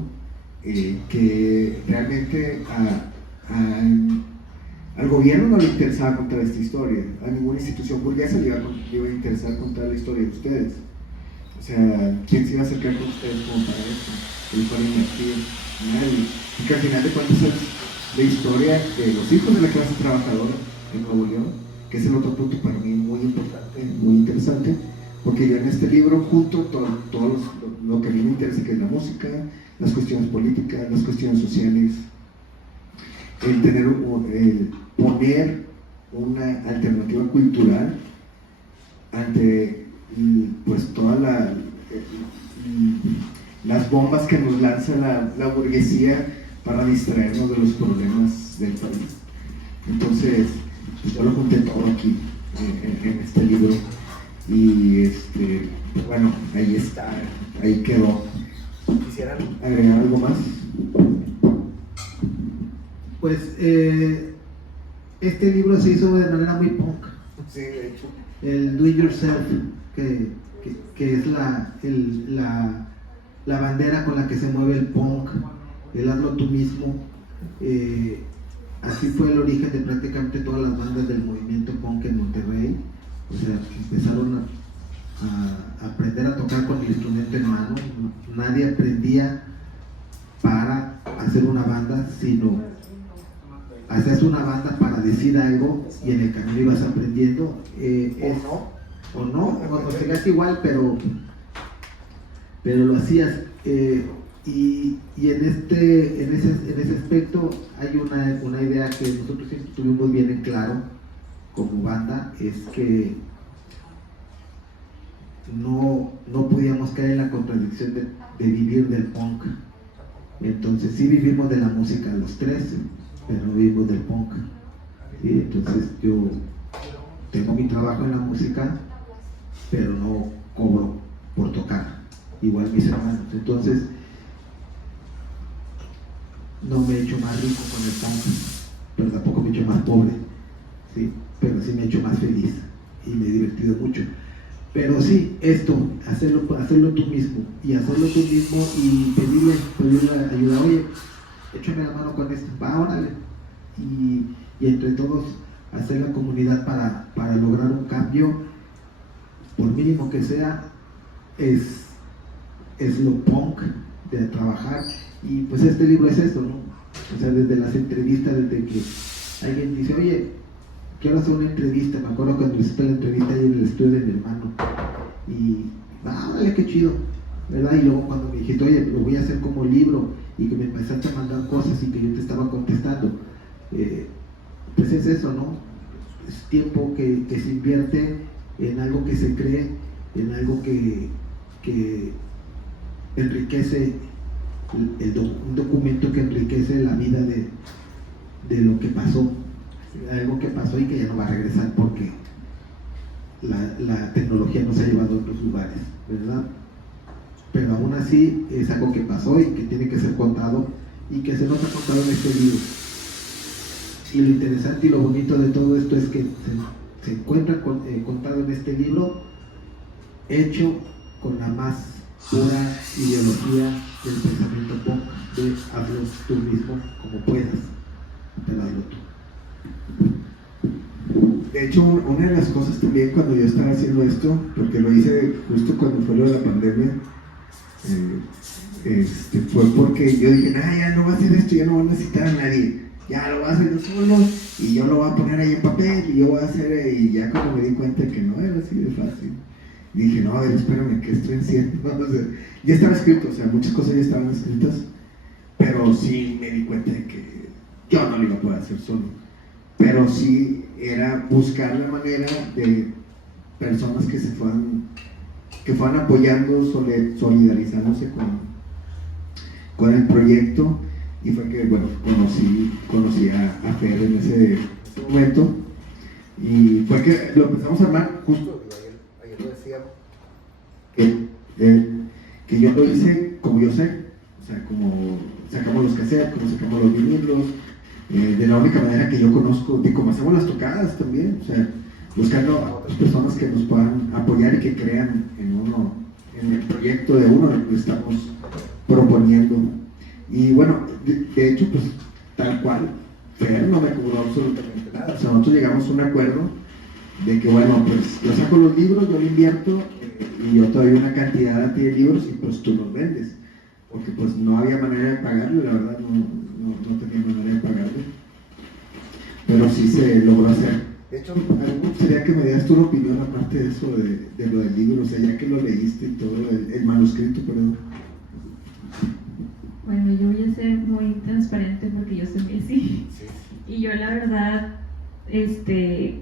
que realmente al gobierno no le interesaba contar esta historia, a ninguna institución burguesa le iba a interesar contar la historia de ustedes. O sea, ¿quién se iba a acercar con ustedes como para esto? ¿Quién les iba a invertir? Nadie. Porque al final de cuentas es la historia de los hijos de la clase trabajadora en Nuevo León, que es el otro punto para mí muy importante, muy interesante, porque yo en este libro junto todo lo que a mí me interesa, que es la música, las cuestiones políticas, las cuestiones sociales, el poner una alternativa cultural ante pues todas las bombas que nos lanza la burguesía para distraernos de los problemas del país. Entonces, pues yo lo junté todo aquí en este libro y bueno, ahí está, ahí quedó. ¿Quisieran agregar algo más? Pues este libro se hizo de manera muy punk. Sí, de hecho. El do it yourself, que es la bandera con la que se mueve el punk, el hazlo tú mismo. Así fue el origen de prácticamente todas las bandas del movimiento punk en Monterrey. O sea, empezaron a aprender a tocar con el instrumento en mano. Nadie aprendía para hacer una banda, sino hacías una banda para decir algo y en el camino ibas aprendiendo. O seguías igual, pero lo hacías. Y en ese aspecto hay una idea que nosotros siempre tuvimos bien en claro como banda, es que no podíamos caer en la contradicción de vivir del punk. Entonces sí vivimos de la música los tres, pero no vivimos del punk. ¿Sí? Entonces yo tengo mi trabajo en la música, pero no cobro por tocar, igual mis hermanos. Entonces no me he hecho más rico con el punk, pero tampoco me he hecho más pobre, ¿sí? Pero sí me he hecho más feliz y me he divertido mucho. Pero sí, hacerlo tú mismo, y hacerlo tú mismo y pedirle ayuda. Oye, échame la mano con esto, va, órale. Y entre todos hacer la comunidad para lograr un cambio, por mínimo que sea, es lo punk de trabajar. Y pues este libro es esto, ¿no? O sea, desde las entrevistas, desde que alguien dice, oye, quiero hacer una entrevista. Me acuerdo cuando hice la entrevista ahí en el estudio de mi hermano, y dale, qué chido, ¿verdad? Y luego cuando me dijiste, oye, lo voy a hacer como libro, y que me empezaste a mandar cosas y que yo te estaba contestando, pues es eso, ¿no? Es tiempo que se invierte en algo que se cree, en algo que enriquece, un documento que enriquece la vida de lo que pasó, algo que pasó y que ya no va a regresar porque la tecnología nos ha llevado a otros lugares, ¿verdad? Pero aún así es algo que pasó y que tiene que ser contado, y que se nos ha contado en este libro. Y lo interesante y lo bonito de todo esto es que se encuentra contado en este libro, hecho con la más pura ideología del pensamiento punk, de hazlo tú mismo como puedas, pero hazlo tú. De hecho, una de las cosas también cuando yo estaba haciendo esto, porque lo hice justo cuando fue lo de la pandemia, fue porque yo dije, ya no voy a hacer esto, ya no voy a necesitar a nadie, ya lo voy a hacer yo solo, y yo lo voy a poner ahí en papel, y yo voy a hacer, y ya cuando me di cuenta que no era así de fácil, dije, no, a ver, espérame, ¿qué estoy haciendo? O sea, ya estaba escrito, o sea, muchas cosas ya estaban escritas, pero sí me di cuenta de que yo no lo iba a poder hacer solo. Pero sí era buscar la manera de personas que fueran apoyando, solidarizándose con el proyecto, y fue que, bueno, conocí a Fer en ese momento, y fue que lo empezamos a armar justo, ayer lo decía, que yo lo hice como yo sé, o sea, como sacamos los cassettes, como sacamos los vinilos, de la única manera que yo conozco, de cómo hacemos las tocadas también, o sea, buscando a otras personas que nos puedan apoyar y que crean en el proyecto de uno, lo que estamos proponiendo. Y bueno, de hecho, pues tal cual, Fer no me cobró absolutamente nada, o sea, nosotros llegamos a un acuerdo de que, bueno, pues yo saco los libros, yo lo invierto, y yo te doy una cantidad a ti de libros y pues tú los vendes, porque pues no había manera de pagarle, la verdad no tenía manera de pagarle, pero sí se logró hacer. De hecho, a mí me gustaría que me dieras tu opinión aparte de eso, de lo del libro, o sea, ya que lo leíste y todo, el manuscrito, perdón. Bueno, yo voy a ser muy transparente porque yo soy Messi. Y yo la verdad,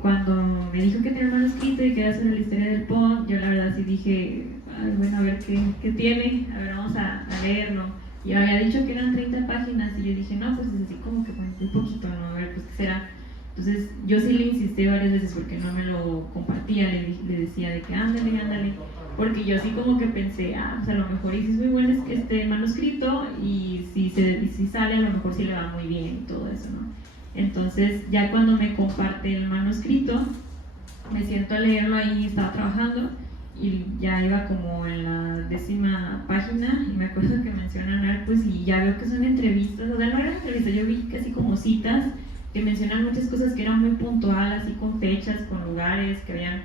cuando me dijo que tenía un manuscrito y que era sobre la historia del punk, yo la verdad sí dije, ay, bueno, a ver qué tiene, a ver, vamos a leerlo. Y había dicho que eran 30 páginas y yo dije, no, pues es así como que muy poquito, ¿no? A ver, pues qué será. Entonces yo sí le insistí varias veces porque no me lo compartía, le decía de que ándale, porque yo así como que pensé, pues a lo mejor y si es muy bueno este manuscrito y si sale a lo mejor sí le va muy bien y todo eso, ¿no? Entonces ya cuando me comparte el manuscrito, me siento a leerlo ahí, estaba trabajando y ya iba como en la 10ª página y me acuerdo que mencionan Arcos y ya veo que son entrevistas, o sea, no eran entrevistas, yo vi casi como citas que mencionan muchas cosas que eran muy puntuales, así con fechas, con lugares, que habían,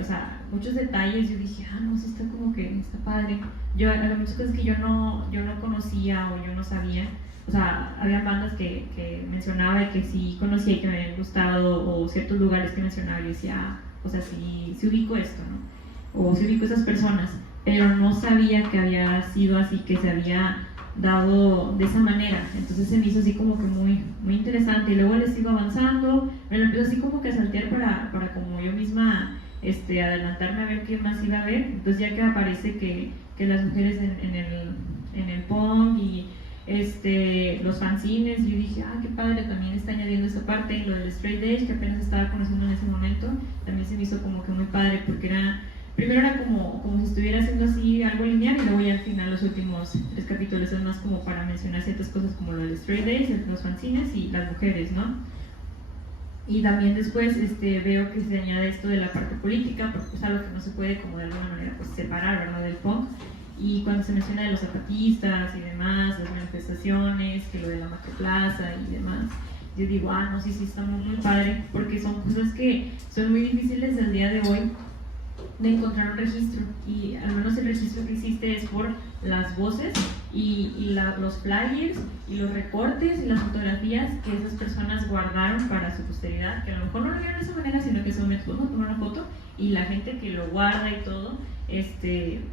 o sea, muchos detalles. Yo dije, no, sí está como que está padre. Había muchas cosas que yo no conocía o yo no sabía. O sea, había bandas que mencionaba y que sí conocía y que me habían gustado, o ciertos lugares que mencionaba y yo decía, o sea, sí ubico esto, ¿no? O sí ubico esas personas, pero no sabía que había sido así, que se había dado de esa manera. Entonces se me hizo así como que muy, muy interesante y luego les sigo avanzando, me lo empiezo así como que a saltear para como yo misma adelantarme a ver qué más iba a ver. Entonces ya que aparece que las mujeres en el punk y los fanzines, yo dije, qué padre, también está añadiendo esa parte. Y lo del straight edge, que apenas estaba conociendo en ese momento, también se me hizo como que muy padre, porque primero era como si estuviera haciendo así algo lineal, y luego ya al final los últimos 3 capítulos es más como para mencionar ciertas cosas como lo del straight edge, los fanzines y las mujeres, ¿no? Y también después veo que se añade esto de la parte política, porque es algo que no se puede como de alguna manera pues separar, ¿verdad?, del punk. Y cuando se menciona de los zapatistas y demás, las manifestaciones, que lo de la macroplaza y demás, yo digo, no, sí, está muy, muy padre, porque son cosas que son muy difíciles del día de hoy de encontrar un registro, y al menos el registro que existe es por las voces y los flyers y los recortes y las fotografías que esas personas guardaron para su posteridad, que a lo mejor no lo vieron de esa manera, sino que son tomar una foto, y la gente que lo guarda y todo,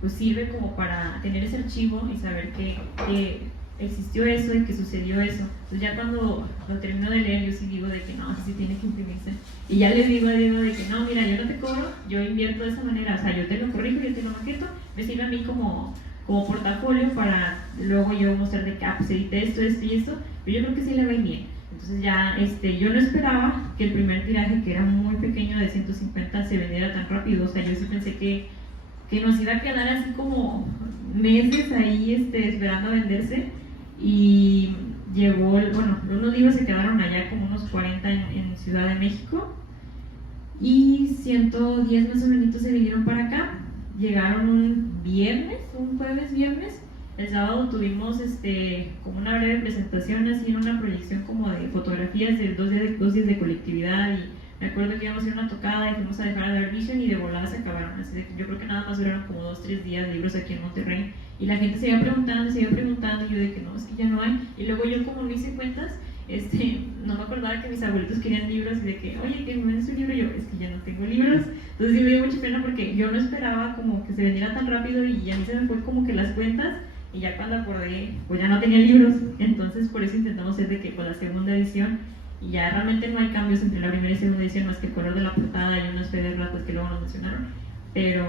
pues sirve como para tener ese archivo y saber que existió eso y que sucedió eso. Entonces ya cuando lo termino de leer, yo sí digo de que no, sí tiene que imprimirse. Y ya le digo a Diego de que no, mira, yo no te cobro, yo invierto de esa manera, o sea, yo te lo corrijo, yo te lo maqueto, me sirve a mí como portafolio para luego yo mostrar de que, pues edité esto y esto, pero yo creo que sí le va bien. Entonces ya, yo no esperaba que el primer tiraje, que era muy pequeño, de 150, se vendiera tan rápido. O sea, yo sí pensé que nos iba a quedar así como meses ahí esperando a venderse, y llegó, unos libros se quedaron allá, como unos 40 en Ciudad de México, y 110 más o menos se vinieron para acá. Llegaron un jueves viernes. El sábado tuvimos como una breve presentación, así en una proyección como de fotografías de 2 días de colectividad, y me acuerdo que íbamos a ir a una tocada y fuimos a dejar a Dark Vision y de volada se acabaron. Así de que yo creo que nada más duraron como 2-3 días libros aquí en Monterrey, y la gente se iba preguntando y yo de que no, es que ya no hay. Y luego yo, como no hice cuentas, no me acordaba que mis abuelitos querían libros, y de que, oye, que me vendes un libro, y yo, es que ya no tengo libros. Entonces sí me dio mucha pena, porque yo no esperaba como que se vendiera tan rápido, y a mí se me fue como que las cuentas, y ya cuando acordé, pues ya no tenía libros. Entonces por eso intentamos hacer de que con la segunda edición, y ya realmente no hay cambios entre la primera y segunda edición, más que el color de la portada y unos fedes ratas que luego nos mencionaron. Pero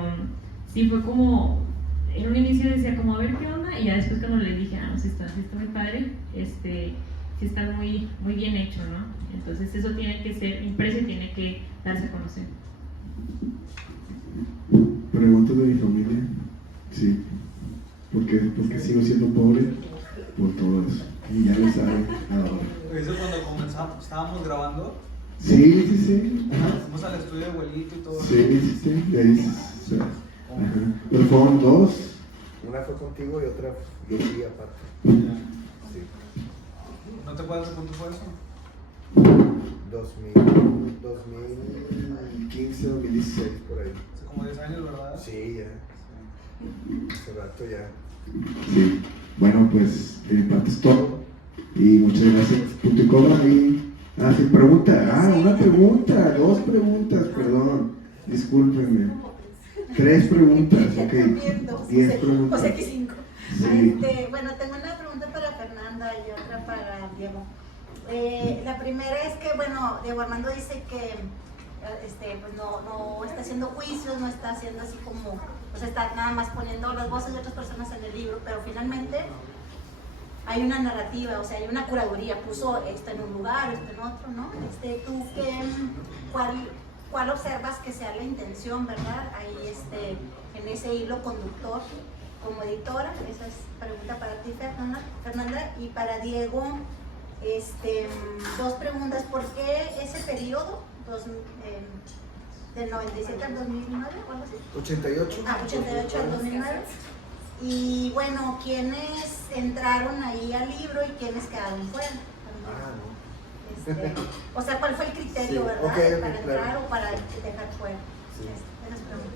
sí fue como, en un inicio decía como, a ver qué onda, y ya después cuando le dije, no, sí está muy padre, sí está muy, muy bien hecho, ¿no? Entonces eso tiene que ser impreso y tiene que darse a conocer. Preguntas de mi familia. Sí. ¿Por qué sigo siendo pobre? Por todo eso. Y ya lo saben ahora. Eso cuando comenzamos, estábamos grabando. Sí. Fuimos al estudio de abuelito y todo. Sí. De ahí, o sea, pero fueron 2. Una fue contigo y otra yo fui aparte. Ya. Sí. ¿No te acuerdas de cuánto fue eso? 2015, 2016, por ahí. Hace como 10 años, ¿verdad? Sí, ya. Hace rato ya. Sí. Bueno, pues de mi parte es todo. Y muchas gracias, punto y coma. Y sin pregunta. Una pregunta, 2 preguntas, perdón. Discúlpenme. 3 preguntas, ok. 10 preguntas. O sea que 5. Sí. Bueno, tengo una pregunta para Fernanda y otra para Diego. La primera es que, bueno, Diego Armando dice que pues no está haciendo juicios, no está haciendo así como, o sea, está nada más poniendo las voces de otras personas en el libro, pero finalmente hay una narrativa, o sea, hay una curaduría, puso esto en un lugar, esto en otro, ¿no? ¿Tú cuál observas que sea la intención, verdad? Ahí en ese hilo conductor como editora. Esa es pregunta para ti, Fernanda, y para Diego, dos preguntas. ¿Por qué ese periodo, del 97 al 2009 o algo así? 88. 88 al 2009. Y bueno, ¿quiénes entraron ahí al libro y quiénes quedaron fuera? O sea, ¿cuál fue el criterio, Sí, verdad? ok, ¿Para entrar claro. o para dejar fuera? Sí. Esas preguntas.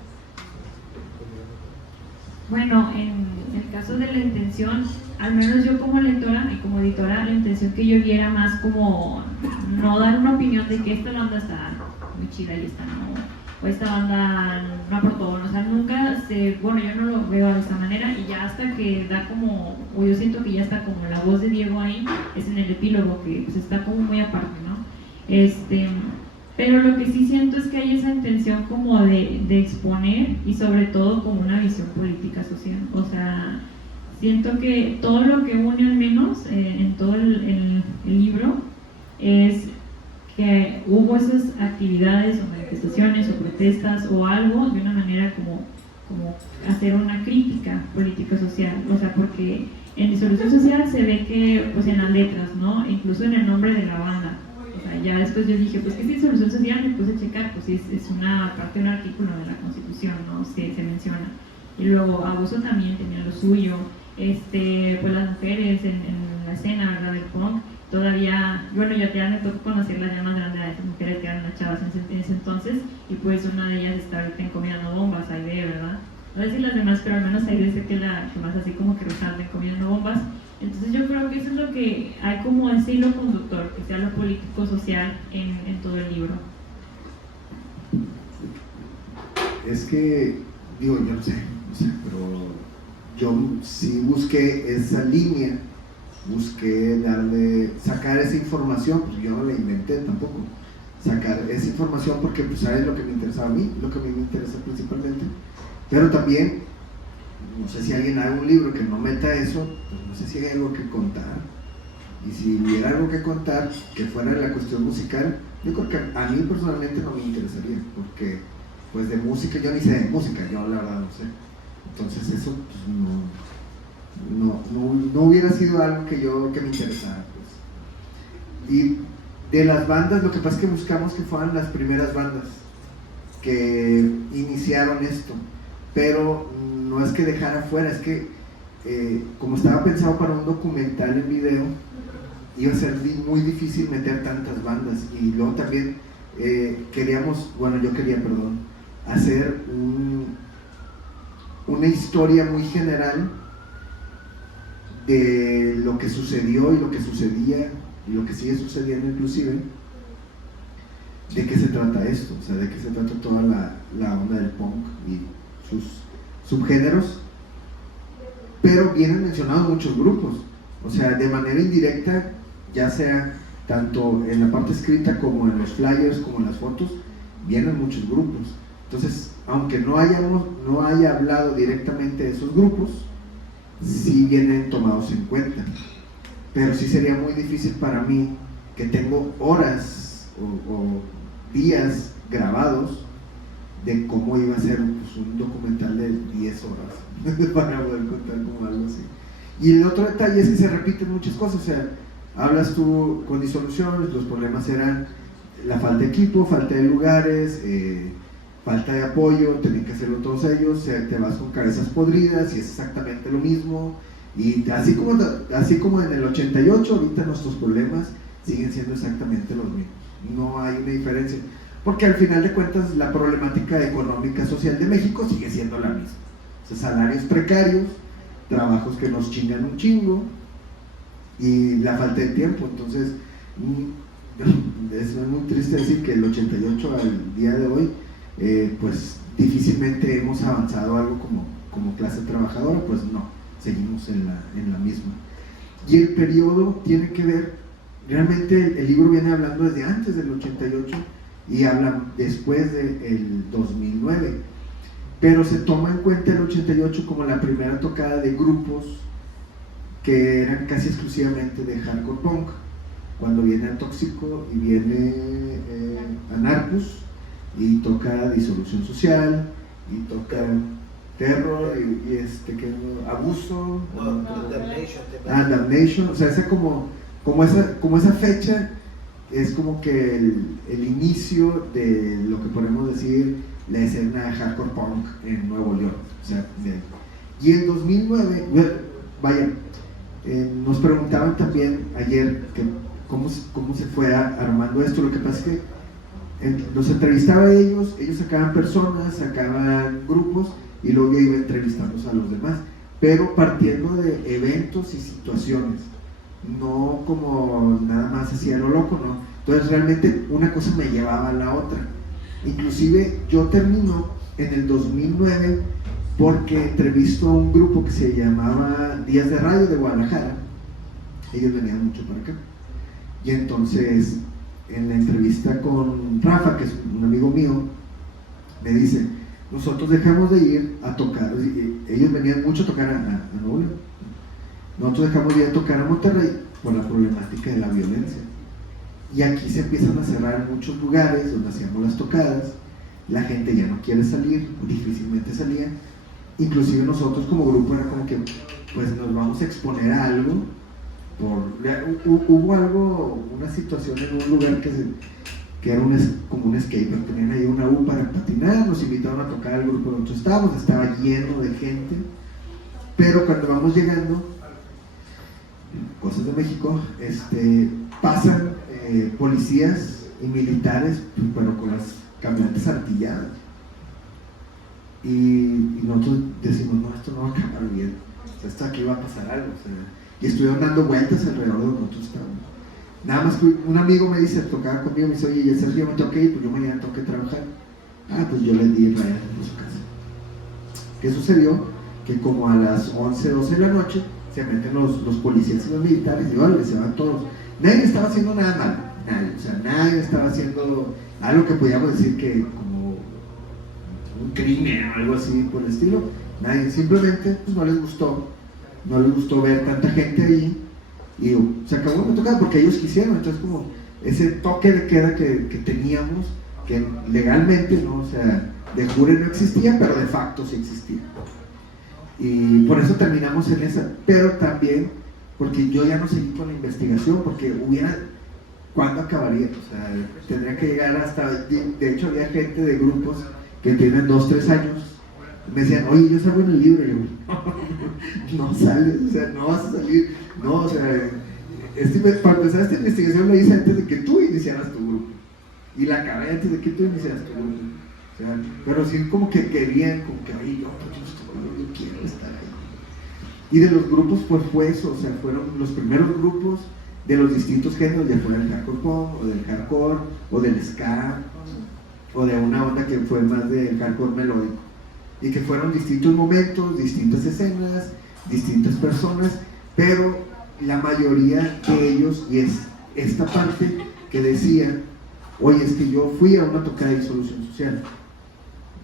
Bueno, en el caso de la intención, al menos yo como lectora y como editora, la intención que yo vi era más como no dar una opinión de que esta banda está muy chida y esta no, o esta banda no aportó, o sea, nunca bueno, yo no lo veo de esa manera, y ya hasta que da como, o yo siento que ya está como la voz de Diego ahí, es en el epílogo, que pues está como muy aparte, ¿no? Pero lo que sí siento es que hay esa intención como de exponer, y sobre todo como una visión política social. O sea, siento que todo lo que une al menos en todo el libro es que hubo esas actividades o manifestaciones o protestas o algo de una manera como hacer una crítica política social. O sea, porque en Disolución Social se ve que pues en las letras, ¿no? Incluso en el nombre de la banda. Ya después yo dije, pues, ¿qué es Disolución Social? Me puse a checar, pues es una parte de un artículo de la Constitución, ¿no? Se menciona. Y luego Abuso también tenía lo suyo. Pues las mujeres en la escena, ¿verdad? Del punk, todavía, bueno, ya me tocó conocerlas ya más grandes a esas mujeres que eran las chavas en ese entonces, y pues una de ellas está ahorita en Comiendo Bombas, Aide, ¿verdad? No sé si las demás, pero al menos Aide sé que la que más así como que resalta en Comiendo Bombas. Entonces yo creo que eso es lo que hay como ese hilo conductor, que sea lo político-social en todo el libro. Es que, digo, yo no sé, pero yo sí busqué esa línea, busqué sacar esa información, pues yo no la inventé tampoco, sacar esa información porque pues sabes lo que me interesaba a mí, lo que a mí me interesa principalmente, pero también, no sé si alguien haga un libro que no meta eso, pues no sé si hay algo que contar, y si hubiera algo que contar que fuera la cuestión musical, yo creo que a mí personalmente no me interesaría, porque pues de música yo ni sé de música, yo la verdad no sé, entonces eso pues, no hubiera sido algo que me interesara, pues. Y de las bandas, lo que pasa es que buscamos que fueran las primeras bandas que iniciaron esto, pero no es que dejara fuera, es que como estaba pensado para un documental en video, iba a ser muy difícil meter tantas bandas, y luego también yo quería hacer una historia muy general de lo que sucedió y lo que sucedía y lo que sigue sucediendo inclusive, de qué se trata esto, o sea, de qué se trata toda la onda del punk y sus subgéneros, pero vienen mencionados muchos grupos, o sea, de manera indirecta, ya sea tanto en la parte escrita como en los flyers, como en las fotos, vienen muchos grupos. Entonces, aunque no haya hablado directamente de esos grupos, sí vienen tomados en cuenta, pero sí sería muy difícil para mí, que tengo horas o días grabados de cómo iba a ser pues, un documental de 10 horas para poder contar como algo así. Y el otro detalle es que se repiten muchas cosas, o sea, hablas tú con Disoluciones, los problemas eran la falta de equipo, falta de lugares, falta de apoyo, tienen que hacerlo todos ellos, te vas con cabezas podridas y es exactamente lo mismo, y así como en el 88, ahorita nuestros problemas siguen siendo exactamente los mismos, no hay una diferencia, porque al final de cuentas la problemática económica social de México sigue siendo la misma, o sea, salarios precarios, trabajos que nos chingan un chingo y la falta de tiempo. Entonces es muy triste decir que el 88 al día de hoy pues difícilmente hemos avanzado algo como clase trabajadora, pues no, seguimos en la misma. Y el periodo tiene que ver, realmente el libro viene hablando desde antes del 88 y habla después del 2009, pero se toma en cuenta el 88 como la primera tocada de grupos que eran casi exclusivamente de hardcore punk. Cuando viene Tóxico y viene Anarcus y toca Disolución Social y toca Terror y que Abuso, Damnation, o sea, esa como esa fecha es como que el inicio de lo que podemos decir la escena hardcore punk en Nuevo León. O sea, y en 2009, vaya, nos preguntaban también ayer que cómo se fue armando esto. Lo que pasa es que los entrevistaba a ellos sacaban personas, sacaban grupos y luego yo iba entrevistando a los demás, pero partiendo de eventos y situaciones, no como nada más así a lo loco, ¿no? Entonces realmente una cosa me llevaba a la otra. Inclusive yo termino en el 2009 porque entrevisto a un grupo que se llamaba Días de Radio de Guadalajara. Ellos venían mucho para acá y entonces en la entrevista con Rafa, que es un amigo mío, me dice: nosotros dejamos de ir a tocar, ellos venían mucho a tocar a Nuevo León, nosotros dejamos de ir a tocar a Monterrey por la problemática de la violencia, y aquí se empiezan a cerrar muchos lugares donde hacíamos las tocadas, la gente ya no quiere salir, difícilmente salía, inclusive nosotros como grupo era como que pues nos vamos a exponer a algo. Hubo una situación en un lugar que era como un skater, tenían ahí una U para patinar, nos invitaron a tocar al grupo donde nosotros estábamos, estaba lleno de gente, pero cuando vamos llegando, cosas de México, pasan policías y militares, bueno, con las camionetas artilladas, y nosotros decimos: no, esto no va a acabar bien, o sea, esto aquí va a pasar algo, o sea, y estuvieron dando vueltas alrededor de donde nosotros estábamos. Nada más que un amigo me dice, tocaba conmigo, me dice: oye, ya Sergio, me tengo que ir, pues yo mañana tengo que trabajar. Pues yo le di Israel en su casa. ¿Qué sucedió? Que como a las 11, 12 de la noche se meten los policías y los militares y vale, se van todos. Nadie estaba haciendo nada malo, nadie, o sea, nadie estaba haciendo algo que podíamos decir que como un crimen o algo así por el estilo. Nadie, simplemente pues no les gustó ver tanta gente ahí y se acabó de tocar porque ellos quisieron. Entonces como ese toque de queda que teníamos, que legalmente, ¿no? O sea, de jure no existía, pero de facto sí existía, y por eso terminamos en esa. Pero también porque yo ya no seguí con la investigación, porque ¿cuándo acabaría? O sea, tendría que llegar hasta, de hecho había gente de grupos que tienen 2, 3 años, me decían: oye, yo salgo en el libro, y yo, no sales, o sea, no vas a salir, no, o sea, para empezar esta investigación la hice antes de que tú iniciaras tu grupo, y la acabé antes de que tú iniciaras tu grupo, o sea, pero sí como que querían, como que: oye, yo quiero estar ahí. Y de los grupos pues fue eso, o sea, fueron los primeros grupos de los distintos géneros, ya fuera del hardcore punk, o del hardcore, o del ska, o de una onda que fue más del hardcore melódico, y que fueron distintos momentos, distintas escenas, distintas personas, pero la mayoría de ellos, y es esta parte que decía: oye, es que yo fui a una tocada de Disolución Social,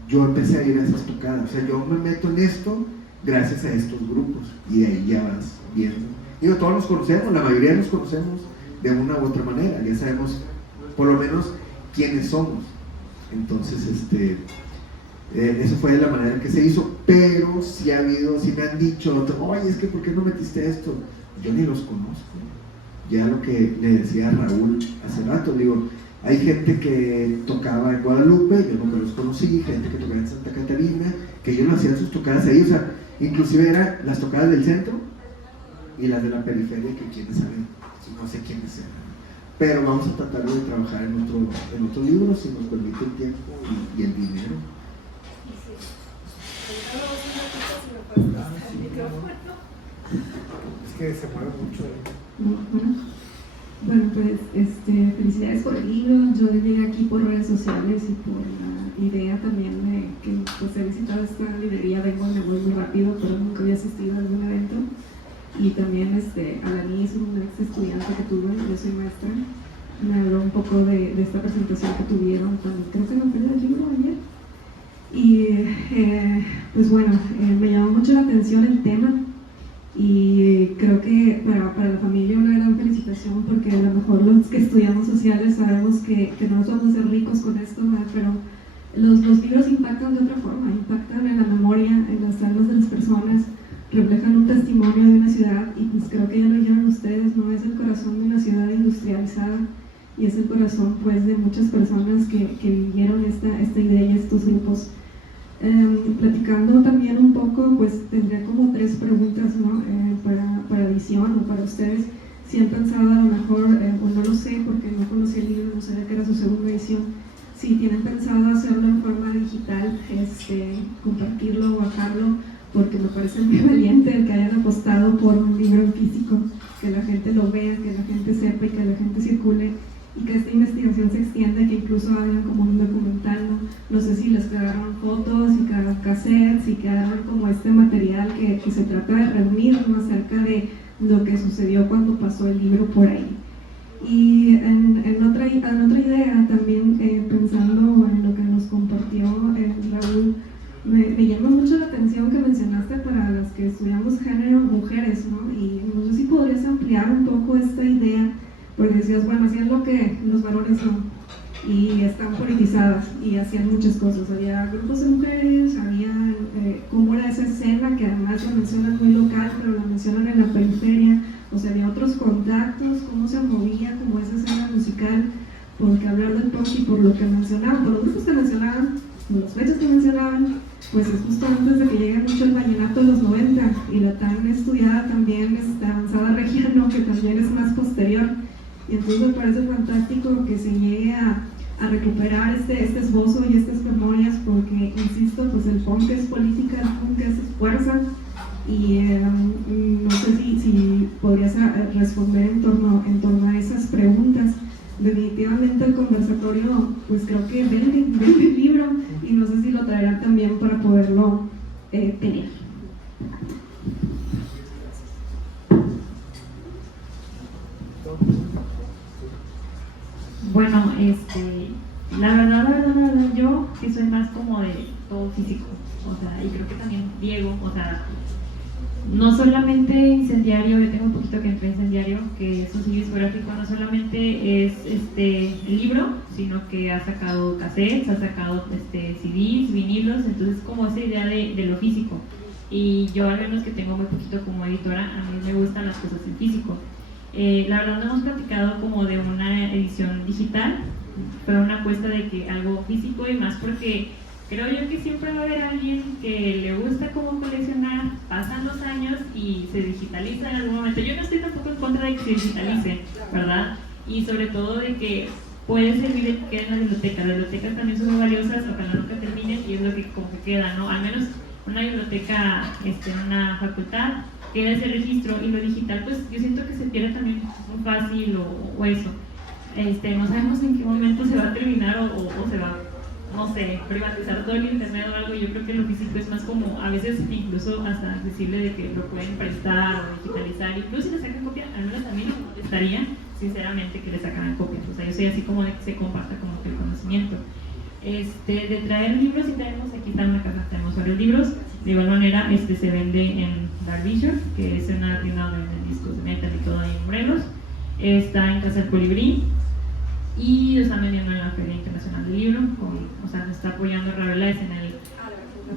yo empecé a ir a esas tocadas, o sea, yo me meto en esto gracias a estos grupos, y de ahí ya vas viendo. Digo, todos nos conocemos, la mayoría nos conocemos de una u otra manera, ya sabemos por lo menos quiénes somos. Entonces, eso fue de la manera en que se hizo, pero sí me han dicho: oye, es que ¿por qué no metiste esto? Yo ni los conozco. Ya lo que le decía a Raúl hace rato, digo, hay gente que tocaba en Guadalupe, yo nunca los conocí, gente que tocaba en Santa Catarina, que ellos no hacían sus tocadas ahí, o sea, inclusive eran las tocadas del centro y las de la periferia, que quiénes saben, no sé quiénes eran. Pero vamos a tratar de trabajar en otro libro, si nos permite el tiempo y el dinero. Es que se mueve mucho. Bueno, pues felicidades por el libro. Yo llegué aquí por redes sociales y por la idea también de que pues he visitado esta librería. Me voy muy rápido, pero nunca había asistido a algún evento. Y también Alaní es un ex estudiante que tuve, yo soy maestra, me habló un poco de esta presentación que tuvieron cuando creo que me fue el libro ayer. Y pues bueno, me llamó mucho la atención el tema, Y creo que para la familia una gran felicitación, porque a lo mejor los que estudiamos sociales sabemos que no nos vamos a ser ricos con esto, ¿verdad? Pero los libros impactan de otra forma, impactan en la memoria, en las almas de las personas, reflejan un testimonio de una ciudad, y pues creo que ya lo dijeron ustedes, ¿no? Es el corazón de una ciudad industrializada y es el corazón pues de muchas personas que vivieron esta idea y estos grupos. Platicando también un poco, pues tendría como 3 preguntas, ¿no? Para Visión o para ustedes. Si han pensado a lo mejor, o no lo sé porque no conocí el libro, no sabía que era su segunda edición, si tienen pensado hacerlo en forma digital, compartirlo o bajarlo, porque me parece muy valiente el que hayan apostado por un libro en físico, que la gente lo vea, que la gente sepa y que la gente circule, y que esta investigación se extienda, que incluso hagan como un documental, no sé si les quedaron fotos, si quedaron cassettes, si quedaron como este material que se trata de reunir, ¿no? Acerca de lo que sucedió cuando pasó el libro por ahí. Y en otra idea también, pensando en lo que nos compartió Raúl, me llama mucho la atención que mencionaste para las que estudiamos género, mujeres, ¿no? Y no sé si podrías ampliar un poco esta idea, porque decías, bueno, hacían lo que los varones no, y están politizadas, y hacían muchas cosas, había grupos de mujeres, había cómo era esa escena, que además la mencionan muy local, pero la mencionan en la periferia, o sea, había otros contactos, cómo se movía como esa escena musical, porque hablar del punk y por lo que mencionaban, por los grupos que mencionaban, por las fechas que mencionaban, pues es justo antes de que llegue mucho el vallenato de los 90, y la tan estudiada también avanzada regia, ¿no? Que también es más posterior. Y entonces me parece fantástico que se llegue a recuperar este esbozo y estas memorias, porque, insisto, pues el punk es política, el punk es fuerza, y no sé si podrías responder en torno a esas preguntas. Definitivamente el conversatorio, pues creo que vende el libro, y no sé si lo traerán también para poderlo tener. Bueno, la verdad, yo que soy más como de todo físico, o sea, y creo que también Diego, o sea, no solamente incendiario, yo tengo un poquito que entré incendiario, que es un sello discográfico, no solamente es el libro, sino que ha sacado cassettes, ha sacado CDs, vinilos, entonces como esa idea de lo físico. Y yo, al menos que tengo muy poquito como editora, a mí me gustan las cosas en físico. La verdad no hemos platicado como de una edición digital, fue una apuesta de que algo físico, y más porque creo yo que siempre va a haber alguien que le gusta como coleccionar, pasan los años y se digitaliza en algún momento. Yo no estoy tampoco en contra de que se digitalice, ¿verdad? Y sobre todo de que puede servir de que quede en la biblioteca. Las bibliotecas también son muy valiosas, ojalá nunca terminen, y es lo que como que queda, ¿no? Al menos una biblioteca en una facultad queda ese registro, y lo digital pues yo siento que se pierde también muy fácil o eso. No sabemos en qué momento se va a terminar o se va, no sé, privatizar todo el internet o algo. Yo creo que lo físico es más como, a veces incluso hasta accesible, de que lo pueden prestar o digitalizar, incluso si le sacan copia, al menos a mí no me molestaría sinceramente que le sacaran copias, o sea, yo soy así como de que se comparta como que el conocimiento. De traer libros, y traemos, aquí está una caja, tenemos varios libros. De igual manera, se vende en Dark Vision, que es una tienda donde venden discos de metal y todo ahí en Morelos. Está en Casa del Colibrí, y lo están vendiendo en la Feria Internacional del Libro, o sea, nos está apoyando Ravelas en el...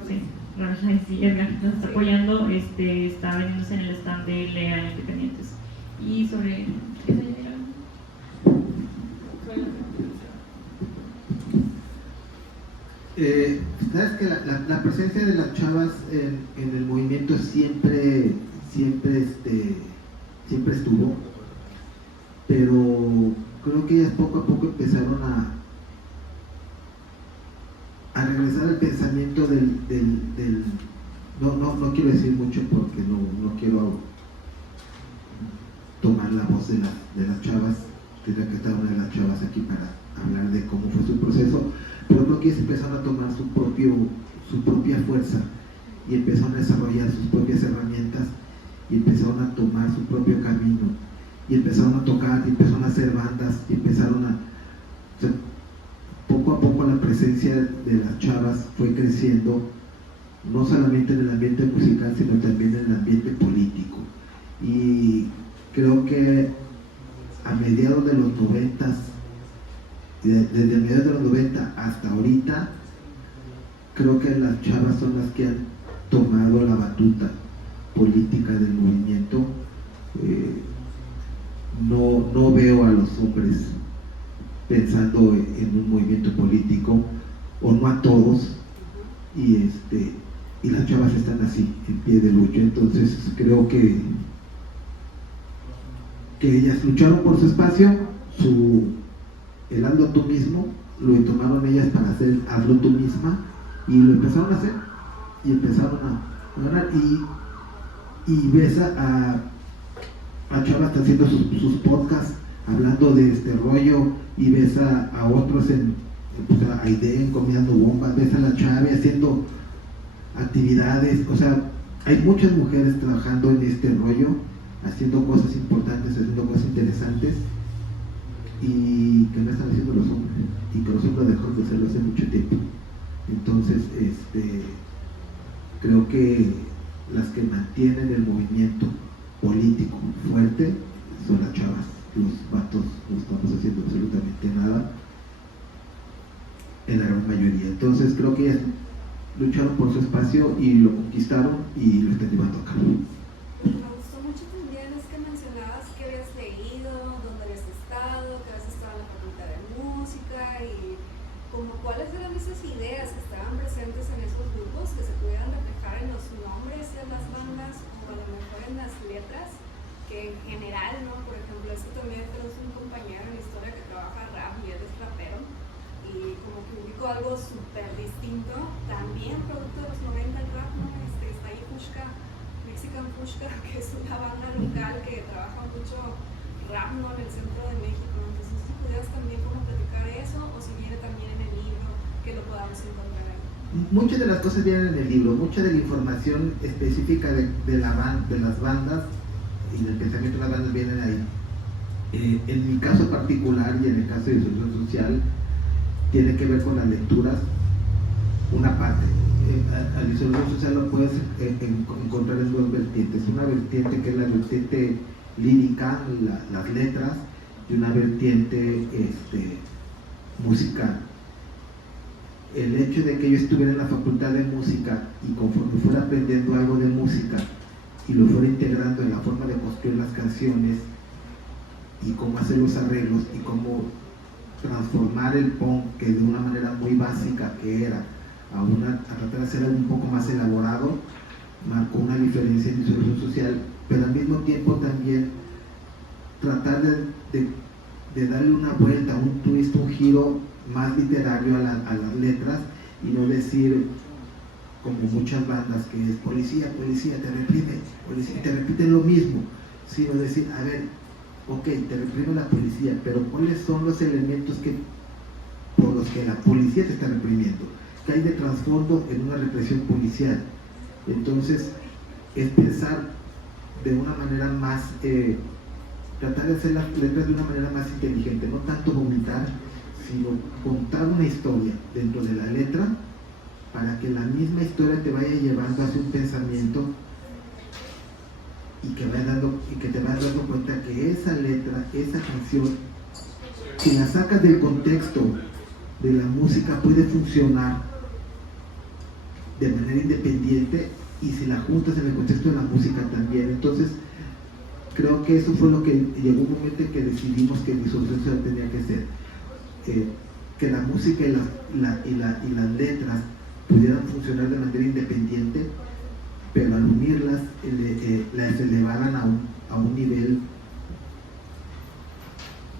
Sí, Ravelas, sí, Edgar, nos está apoyando, está vendiéndose en el stand de Lea Independientes. Y sobre... ¿qué se llama? Sabes que la presencia de las chavas en el movimiento siempre estuvo, pero creo que ellas poco a poco empezaron a regresar al pensamiento no quiero decir mucho porque no quiero tomar la voz de las chavas. Tendría que estar una de las chavas aquí para hablar de cómo fue su proceso, pero creo que ellas empezaron a tomar su propia fuerza, y empezaron a desarrollar sus propias herramientas, y empezaron a tomar su propio camino, y empezaron a tocar, y empezaron a hacer bandas, y empezaron o sea, poco a poco la presencia de las chavas fue creciendo, no solamente en el ambiente musical, sino también en el ambiente político. Y creo que a mediados de los 90, desde mediados de los 90 hasta ahorita, creo que las chavas son las que han tomado la batuta política del movimiento. No veo a los hombres pensando en un movimiento político, o no a todos, y las chavas están así, en pie de lucha. Entonces creo que ellas lucharon por su espacio, el hazlo tú mismo, lo tomaron ellas para hacer hazlo tú misma, y lo empezaron a hacer, y empezaron a ganar, y ves a chavas que haciendo sus podcasts hablando de este rollo, y ves a otros a Aide comiendo bombas, ves a la Chave haciendo actividades, o sea, hay muchas mujeres trabajando en este rollo, haciendo cosas importantes, haciendo cosas interesantes, y que no están haciendo los hombres, y que los hombres dejaron de hacerlo hace mucho tiempo. Entonces, creo que las que mantienen el movimiento político fuerte son las chavas. Los vatos no estamos haciendo absolutamente nada, en la gran mayoría. Entonces creo que ellas lucharon por su espacio y lo conquistaron y lo están llevando a cabo. Me gustó mucho también es que mencionabas que habías leído, dónde habías estado, que habías estado en la Facultad de Música, y como cuáles eran esas ideas que estaban presentes en esos grupos que se pudieran reflejar en los nombres de las bandas o a lo mejor en las letras, que en general, ¿no? Por ejemplo, es que también tenemos un compañero en historia que trabaja rap y él es rapero, y como que ubicó algo súper distinto, también producto de los 90 el rap, ¿no? Está ahí Pushka, Mexican Pushka, que es una banda local que trabaja mucho rap, ¿no? En el centro de México. Entonces, si pudieras también como platicar eso, o si viene también en el libro, que lo podamos encontrar ahí. Muchas de las cosas vienen en el libro, mucha de la información específica de las bandas y del pensamiento de las bandas vienen ahí. En mi caso particular y en el caso de disolución social, tiene que ver con las lecturas. Una parte, a disolución social lo puedes encontrar en dos vertientes. Una vertiente que es la vertiente lírica, las letras, y una vertiente musical. El hecho de que yo estuviera en la facultad de música y conforme fuera aprendiendo algo de música y lo fuera integrando en la forma de construir las canciones y cómo hacer los arreglos y cómo transformar el punk, que de una manera muy básica que era, a tratar de hacer algo un poco más elaborado, marcó una diferencia en disolución social, pero al mismo tiempo también tratar de darle una vuelta, un twist, un giro más literario a las letras, y no decir como muchas bandas que es policía, policía, te reprime, policía, te repiten lo mismo, sino decir, a ver, ok, te reprime la policía, pero ¿cuáles son los elementos por los que la policía te está reprimiendo? ¿Qué hay de trasfondo en una represión policial? Entonces, es pensar de una manera más, tratar de hacer las letras de una manera más inteligente, no tanto vomitar, sino contar una historia dentro de la letra para que la misma historia te vaya llevando hacia un pensamiento y que te vayas dando cuenta que esa letra, esa canción, si la sacas del contexto de la música, puede funcionar de manera independiente, y si la juntas en el contexto de la música también. Entonces creo que eso fue lo que llegó un momento en que decidimos que disolución social tenía que ser, que la música y las letras pudieran funcionar de manera independiente, pero al unirlas las elevaran a un nivel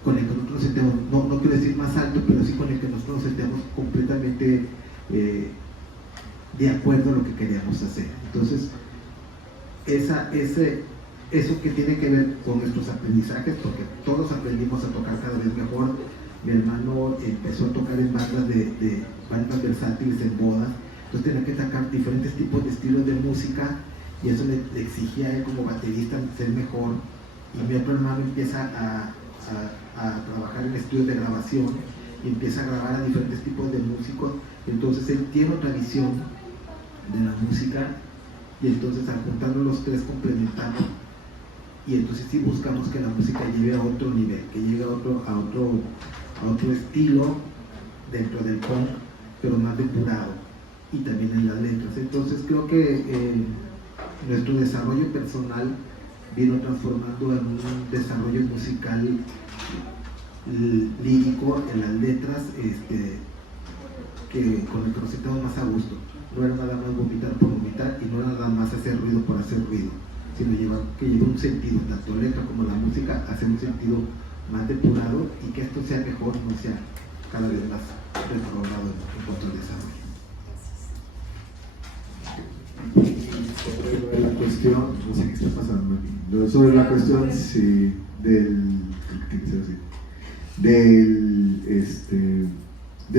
con el que nosotros nos sentemos, no quiero decir más alto, pero sí con el que nosotros nos sentemos completamente de acuerdo a lo que queríamos hacer. Entonces, eso que tiene que ver con nuestros aprendizajes, porque todos aprendimos a tocar cada vez mejor. Mi hermano empezó a tocar en bandas versátiles, en bodas, entonces tenía que sacar diferentes tipos de estilos de música, y eso le exigía a él como baterista ser mejor. Y mi otro hermano empieza a trabajar en estudios de grabación y empieza a grabar a diferentes tipos de músicos. Entonces él tiene otra visión de la música, y entonces al juntarnos los tres complementamos, y entonces sí buscamos que la música llegue a otro nivel, que llegue a otro estilo dentro del punk, pero más depurado, y también en las letras. Entonces creo que nuestro desarrollo personal vino transformando en un desarrollo musical lírico en las letras, que con el que nos estamos más a gusto. No era nada más vomitar por vomitar, y no era nada más hacer ruido por hacer ruido, sino que lleva un sentido, tanto letra como la música, hacer un sentido más depurado, y que esto sea mejor, no sea cada vez más desarrollado en cuanto al desarrollo. Sobre lo de la cuestión, no sé qué está pasando aquí. Sobre la cuestión, sí, de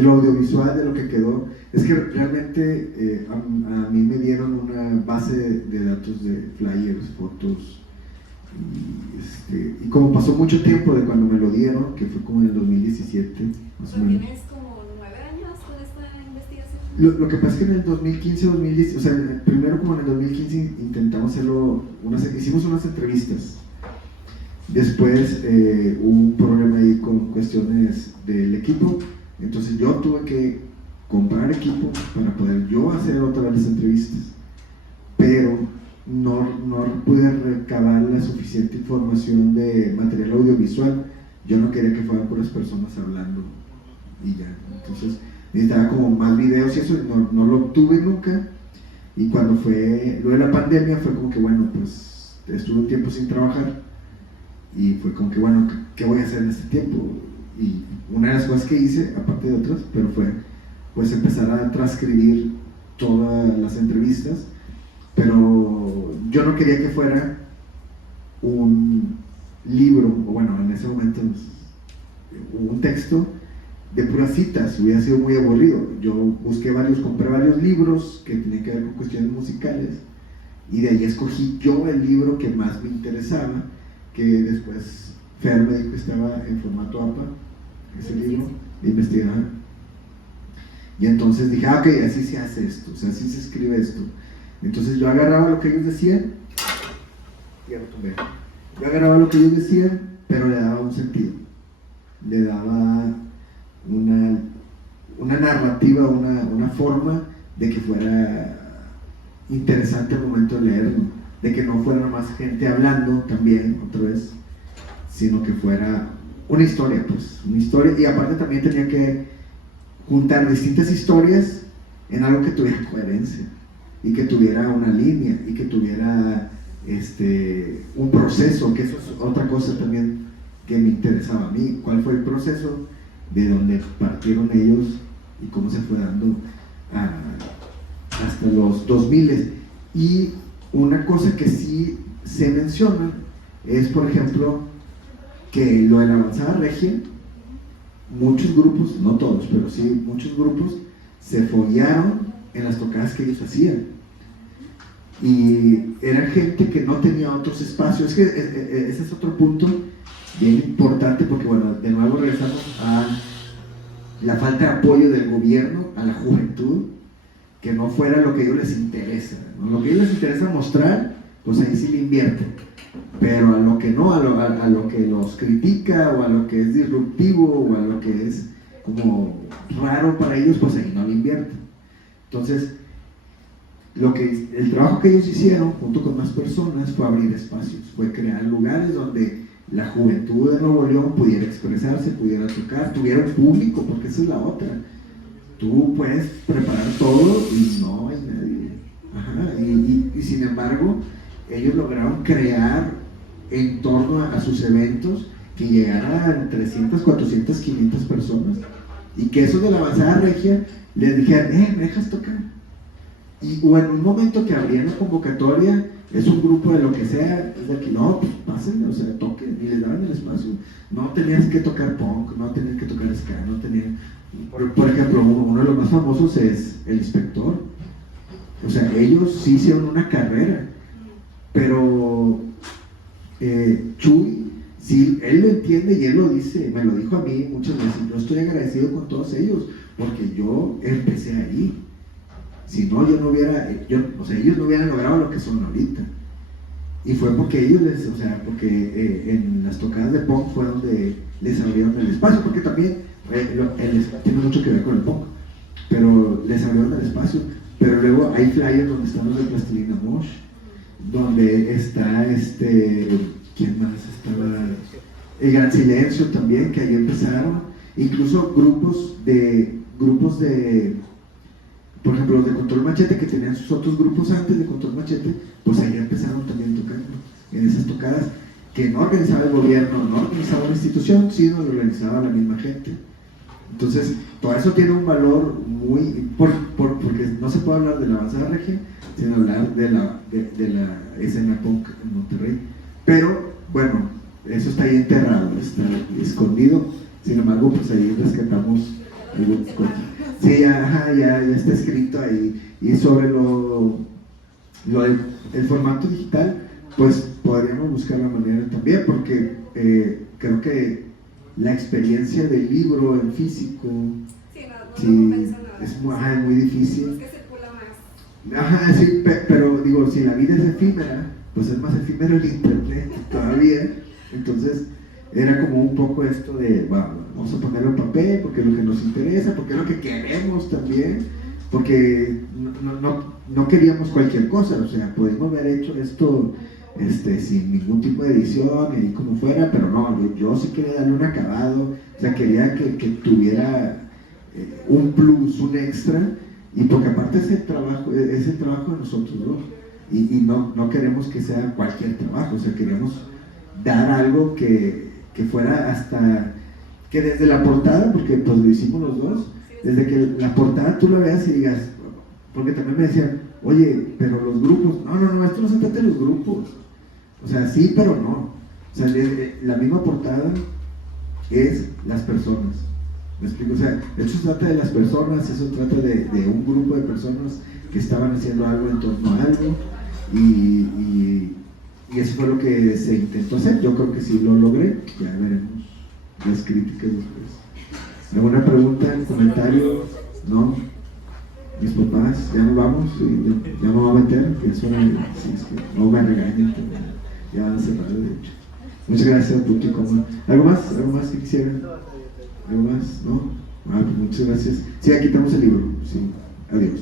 lo audiovisual, de lo que quedó, es que realmente a mí me dieron una base de datos de flyers, fotos, y como pasó mucho tiempo de cuando me lo dieron, que fue como en el 2017, más o menos. ¿Tienes como 9 años con esta investigación? Lo que pasa es que en el 2015, 2010, o sea, primero como en el 2015 intentamos hacerlo, hicimos unas entrevistas. Después hubo un problema ahí con cuestiones del equipo, entonces yo tuve que comprar equipo para poder yo hacer otra vez las entrevistas, pero no pude recabar la suficiente información de material audiovisual. Yo no quería que fueran puras personas hablando y ya, entonces necesitaba como más videos y eso, no lo obtuve nunca. Y cuando fue lo de la pandemia fue como que bueno, pues estuve un tiempo sin trabajar y fue como que bueno, ¿qué voy a hacer en este tiempo? Y una de las cosas que hice, aparte de otras, pero fue pues empezar a transcribir todas las entrevistas, pero yo no quería que fuera un libro, o bueno, en ese momento un texto de puras citas, hubiera sido muy aburrido. Yo compré varios libros que tenían que ver con cuestiones musicales, y de ahí escogí yo el libro que más me interesaba, que después Fer me dijo que estaba en formato APA, ese libro de investigación. Y entonces dije, ok, así se hace esto, o sea, así se escribe esto. Entonces yo agarraba lo que ellos decían, pero le daba un sentido, le daba una narrativa, una forma de que fuera interesante el momento de leerlo, de que no fuera más gente hablando también, otra vez, sino que fuera una historia, y aparte también tenía que juntar distintas historias en algo que tuviera coherencia y que tuviera una línea y que tuviera un proceso, que eso es otra cosa también que me interesaba a mí. ¿Cuál fue el proceso de donde partieron ellos y cómo se fue dando hasta los 2000? Y una cosa que sí se menciona es, por ejemplo, que lo de la avanzada regia, muchos grupos, no todos, pero sí muchos grupos se foguearon en las tocadas que ellos hacían, y era gente que no tenía otros espacios. Es que ese es otro punto bien importante, porque bueno, de nuevo regresamos a la falta de apoyo del gobierno a la juventud, que no fuera lo que a ellos les interesa, ¿no? Lo que a ellos les interesa mostrar, pues ahí sí le invierten, pero a lo que no, a lo que los critica, o a lo que es disruptivo, o a lo que es como raro para ellos, pues ahí no le invierten. Entonces, el trabajo que ellos hicieron junto con más personas fue abrir espacios, fue crear lugares donde la juventud de Nuevo León pudiera expresarse, pudiera tocar, tuviera un público, porque esa es la otra. Tú puedes preparar todo y no hay nadie. Ajá, y sin embargo, ellos lograron crear en torno a sus eventos que llegaran 300, 400, 500 personas, y que eso de la avanzada regia les dijeran, ¿me dejas tocar? O en un momento que abrían la convocatoria, es un grupo de lo que sea, es de aquí, no, pues pásenle, o sea, toquen, y les daban el espacio. No tenías que tocar punk, no tenías que tocar ska, no tenías... Por ejemplo, uno de los más famosos es El Inspector. O sea, ellos sí hicieron una carrera, pero Chuy, sí, él lo entiende y él lo dice, me lo dijo a mí muchas veces. Yo estoy agradecido con todos ellos, porque yo empecé ahí. si no, yo no hubiera, o sea, ellos no hubieran logrado lo que son ahorita. Y fue porque ellos porque en las tocadas de punk fue donde les abrieron el espacio, porque también tiene mucho que ver con el punk, pero les abrieron el espacio. Pero luego hay flyers donde están los de Plastilina Mosh, donde está ¿quién más estaba? El Gran Silencio también, que ahí empezaron, incluso grupos de, por ejemplo, los de Control Machete, que tenían sus otros grupos antes de Control Machete, pues ahí empezaron también tocando, en esas tocadas, que no organizaba el gobierno, no organizaba una institución, sino lo organizaba la misma gente. Entonces, todo eso tiene un valor muy, porque no se puede hablar de la avanzada regia, sino hablar de la escena punk en Monterrey. Pero, bueno, eso está ahí enterrado, está escondido, sin embargo, pues ahí rescatamos algunas cosas. Sí, ya está escrito ahí. Y sobre el formato digital, pues podríamos buscar la manera también, porque creo que la experiencia del libro en físico es muy difícil. Es que circula más. Sí, pero digo, si la vida es efímera, pues es más efímero el internet todavía. Entonces era como un poco esto de, bueno, vamos a ponerlo en papel porque es lo que nos interesa, porque es lo que queremos también, porque no queríamos cualquier cosa, o sea, podemos haber hecho esto sin ningún tipo de edición y como fuera, pero no, yo sí quería darle un acabado, o sea, quería que tuviera un plus, un extra, y porque aparte es el trabajo de nosotros dos, y no queremos que sea cualquier trabajo, o sea, queremos dar algo que fuera hasta, que desde la portada, porque pues lo hicimos los dos, desde que la portada tú la veas y digas, porque también me decían, oye, pero los grupos, no, esto no se trata de los grupos, o sea, sí, pero no, o sea, la misma portada es las personas, ¿me explico? O sea, eso se trata de las personas, eso trata de un grupo de personas que estaban haciendo algo en torno a algo, y eso fue lo que se intentó hacer. Yo creo que sí lo logré, ya veremos las críticas después. ¿Alguna pregunta, comentario? ¿No? Mis papás, ya nos vamos, ya me voy a meter, que eso es que no me regañen, ya van a cerrar de hecho. Muchas gracias por tu coma. ¿Algo más que quisieran? ¿Algo más? ¿No? Pues muchas gracias. Sí, aquí tenemos el libro. Sí, adiós.